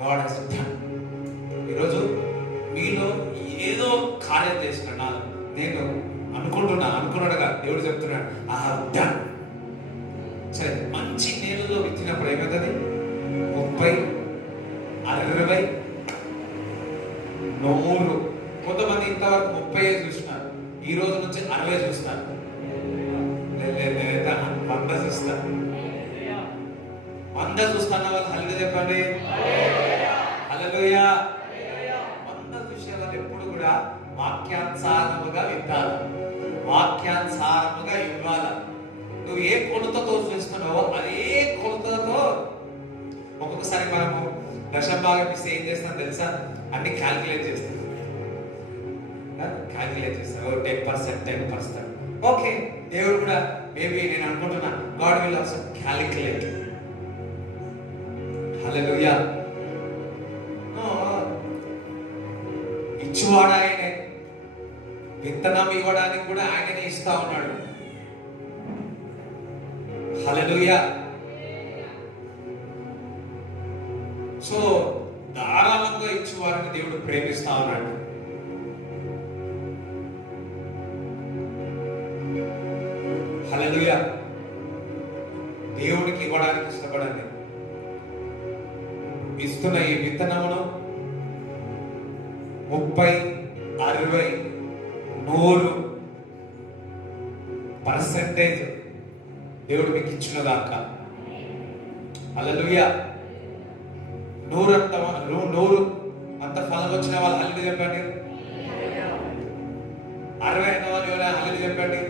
గాడ్ హస్ డన్. ఈరోజు మీలో ఏదో కార్యం చేసిన నేను అనుకున్నాడుగా దేవుడు చెప్తున్నాడు, ఐ హావ్ డన్. సరే, మంచి నేలలో విత్తినప్పుడు ఏమవుతుంది? 30, 60, 100. కొంతమంది ఇంతవరకు 30 చూస్తున్నారు, ఈ రోజు నుంచి 60 చూస్తారు. 100 చూస్తారు. 100 చూస్తున్న వాళ్ళు హల్లెలూయా చెప్పండి. హల్లెలూయా. 100 చూసే వాళ్ళు ఎప్పుడు కూడా వాక్యానుసారముగా విత్తాలి, వాక్యానుసారముగా ఇవ్వాలి. నువ్వు ఏ కొలతతో చూస్తున్నావో అదే కొలతతో. ఒక్కొక్కసారి మనము దశభాగం ఇస్తే ఏం చేస్తాం తెలుసా? అన్ని క్యాల్కులేట్ చేస్తాం. 10%. ఓకే, దేవుడు కూడా మేబీ నేను అనుకుంటున్నా, గాడ్ విల్ ఆల్సో క్యాలిక్యులేట్. హల్లెలూయా. ఇచ్చువాడు ఆయనే, విత్తనం ఇవ్వడానికి కూడా ఆయననే ఇస్తా ఉన్నాడు. హల్లెలూయా. సో ధారాళంగా ఇచ్చేవారిని దేవుడు ప్రేమిస్తా ఉన్నాడు. హల్లెలూయా. దేవుడికి ఇవ్వడానికి ఇష్టపడండి. ఇస్తున్న ఈ విత్తనమును 30, 60, 100% దేవుడు మీకు ఇచ్చిన దాకా. హల్లెలూయా. 100 అంత ఫలం వచ్చిన వాళ్ళు హల్లెలూయా చెప్పండి. 60 అయిన వాళ్ళు ఎవరైనా హల్లెలూయా చెప్పండి.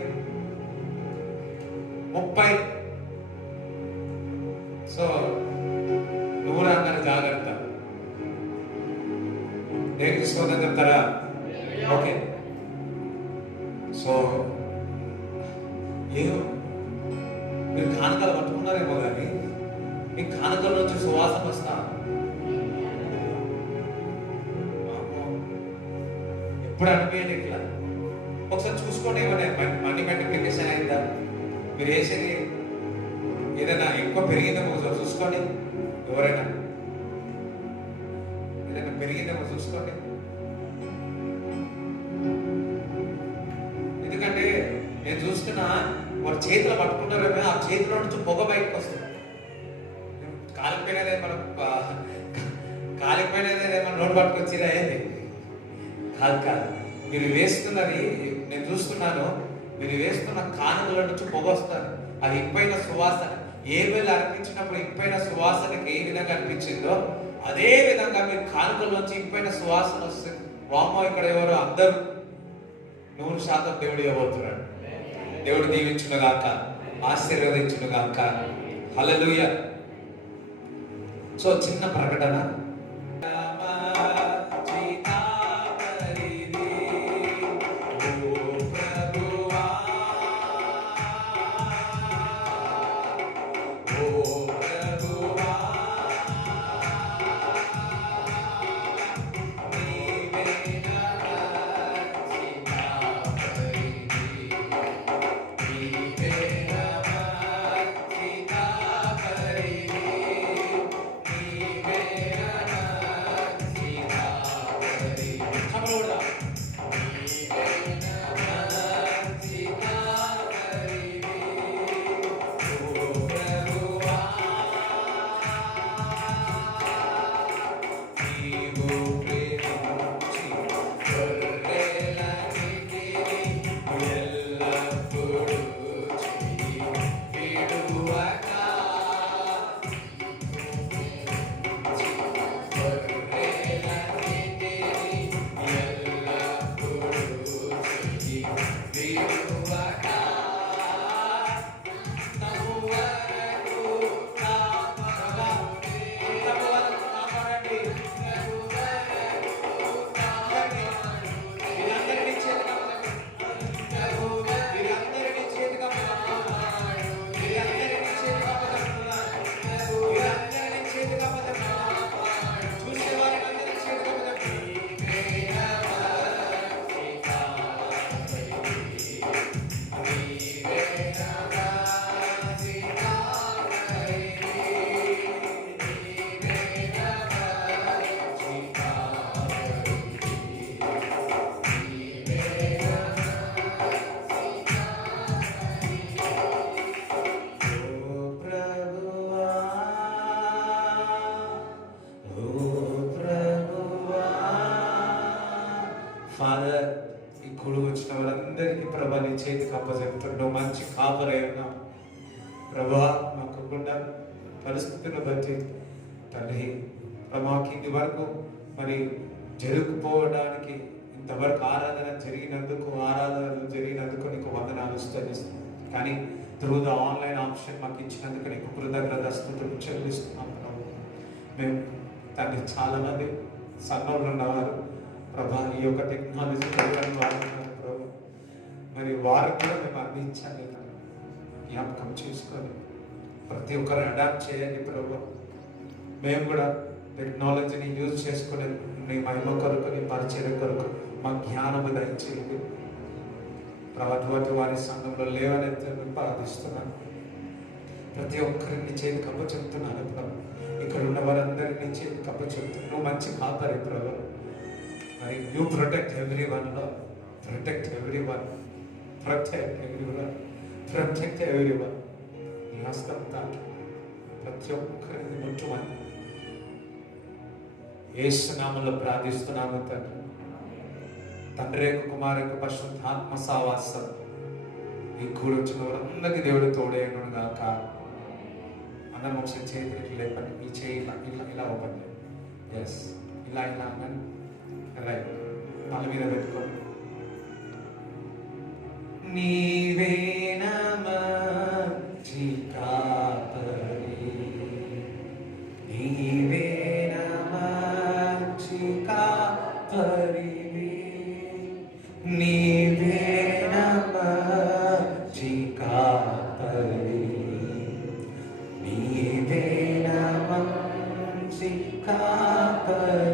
30. సో 100 అన్నారు, జాగ్రత్త. దేనికి స్తోత్రం చెప్తారా? ఓకే. సో ఏదో మీరు కానుకలు పట్టుకున్నారేమో కానీ మీ కానుకల నుంచి సువాసన వస్తా. ఎప్పుడు అనిపించండి ఇట్లా. ఒకసారి చూసుకోండి, ఏమైనా మనీ మల్టిప్లికేషన్ అయిందా, మీరు వేసేది ఏదైనా ఎక్కువ పెరిగిందేమో ఒకసారి చూసుకోండి. ఎవరైనా ఏదైనా పెరిగిందేమో చూసుకోండి. ఎందుకంటే నేను చూస్తున్నా వాడు చేతిలో పట్టుకుంటారేమో, ఆ చేతిలో నుంచి పొగ బయటకు వస్తుంది. కాలిపోయినదేమో నోటు పట్టుకొచ్చిరా ఏంది? కాదు. మీరు వేస్తున్నది నేను చూస్తున్నాను. మీరు వేస్తున్న కానుకల నుంచి పొగ వస్తారు. అది ఇంపైన సువాసన. ఏ వేళ అర్పించినప్పుడు ఇంపైన సువాసనకి ఏ విధంగా అనిపించిందో అదే విధంగా మీరు కానుకల నుంచి ఇంపైన సువాసన వస్తుంది. వామ్మో, ఇక్కడ ఎవరు అందరూ 100% దేవుడు ఇవ్వబోతున్నాడు. దేవుడు దీవించును గాక, ఆశీర్వదించును గాక. హల్లెలూయా. సో చిన్న ప్రకటన. ఫాదర్, ఈ కూడి వచ్చిన వాళ్ళందరికీ ప్రభా నీ చేతికి అప్పచెప్తున్నావు. మంచి కాపరై ఉన్నావు ప్రభా. మాకున్న పరిస్థితులను బట్టి తండ్రి ప్రభాకి ఇది వరకు మరి జరుగుకుపోవడానికి ఇంతవరకు ఆరాధనలు జరిగినందుకు నీకు వందనాలు స్తుతిస్తున్నాం. కానీ త్రూ ద ఆన్లైన్ ఆప్షన్ మాకు ఇచ్చినందుకు నీకు కృతజ్ఞతాస్తుతులు చెల్లిస్తున్నాం ప్రభు. మేము తండ్రి చాలామంది సంఘంలో ఉన్నవారు ప్రభా ఈ యొక్క టెక్నాలజీ వాడుతున్నారు ప్రభు. మరి వారికి కూడా మేము అందించాలి, జ్ఞాపకం చేసుకొని ప్రతి ఒక్కరు అడాప్ట్ చేయండి ప్రభు. మేము కూడా టెక్నాలజీని యూజ్ చేసుకునే నీ మహిమ కొరకు, నీ పరిచయం కొరకు మా జ్ఞానము దయచేయండి ప్రభు. వారి సంఘంలో లేవని ప్రార్థిస్తున్నాను. ప్రతి ఒక్కరిని చేతి కప్ప చెప్తున్నాను ప్రభు. ఇక్కడ ఉన్న వారందరినీ చేతి కప్ప చెప్తున్నాను. నువ్వు మంచి కాపరి ప్రభు. మరి యూ ప్రొటెక్ట్ ఎవ్రీవన్ లో, ప్రొటెక్ట్ ఎవ్రీవన్, ప్రొటెక్ట్ ఎవ్రీవన్. నీ హస్తం తాకి ప్రతి ఒక్కరిని ముట్టుమని యేసు నామములో ప్రార్థిస్తున్నాము తండ్రి. తండ్రి యొక్క కుమారు యొక్క పరిశుద్ధాత్మ సావాసం ఈ కూడి వచ్చిన వారందరికీ దేవుడు తోడేయను గాక. అందరం ఒకసారి చేతులకి లేపండి. ఈ చేయి ఇలా ఓపెన్ చేయండి. ఎస్, ఇలా అన్నాను. రైట్, తల మీద పెట్టుకోండి. నీవే మంచి కాపరి, నీవే మంచి కాపరి, నీవే మంచి కాపరి, నీవే మంచి కాపరి.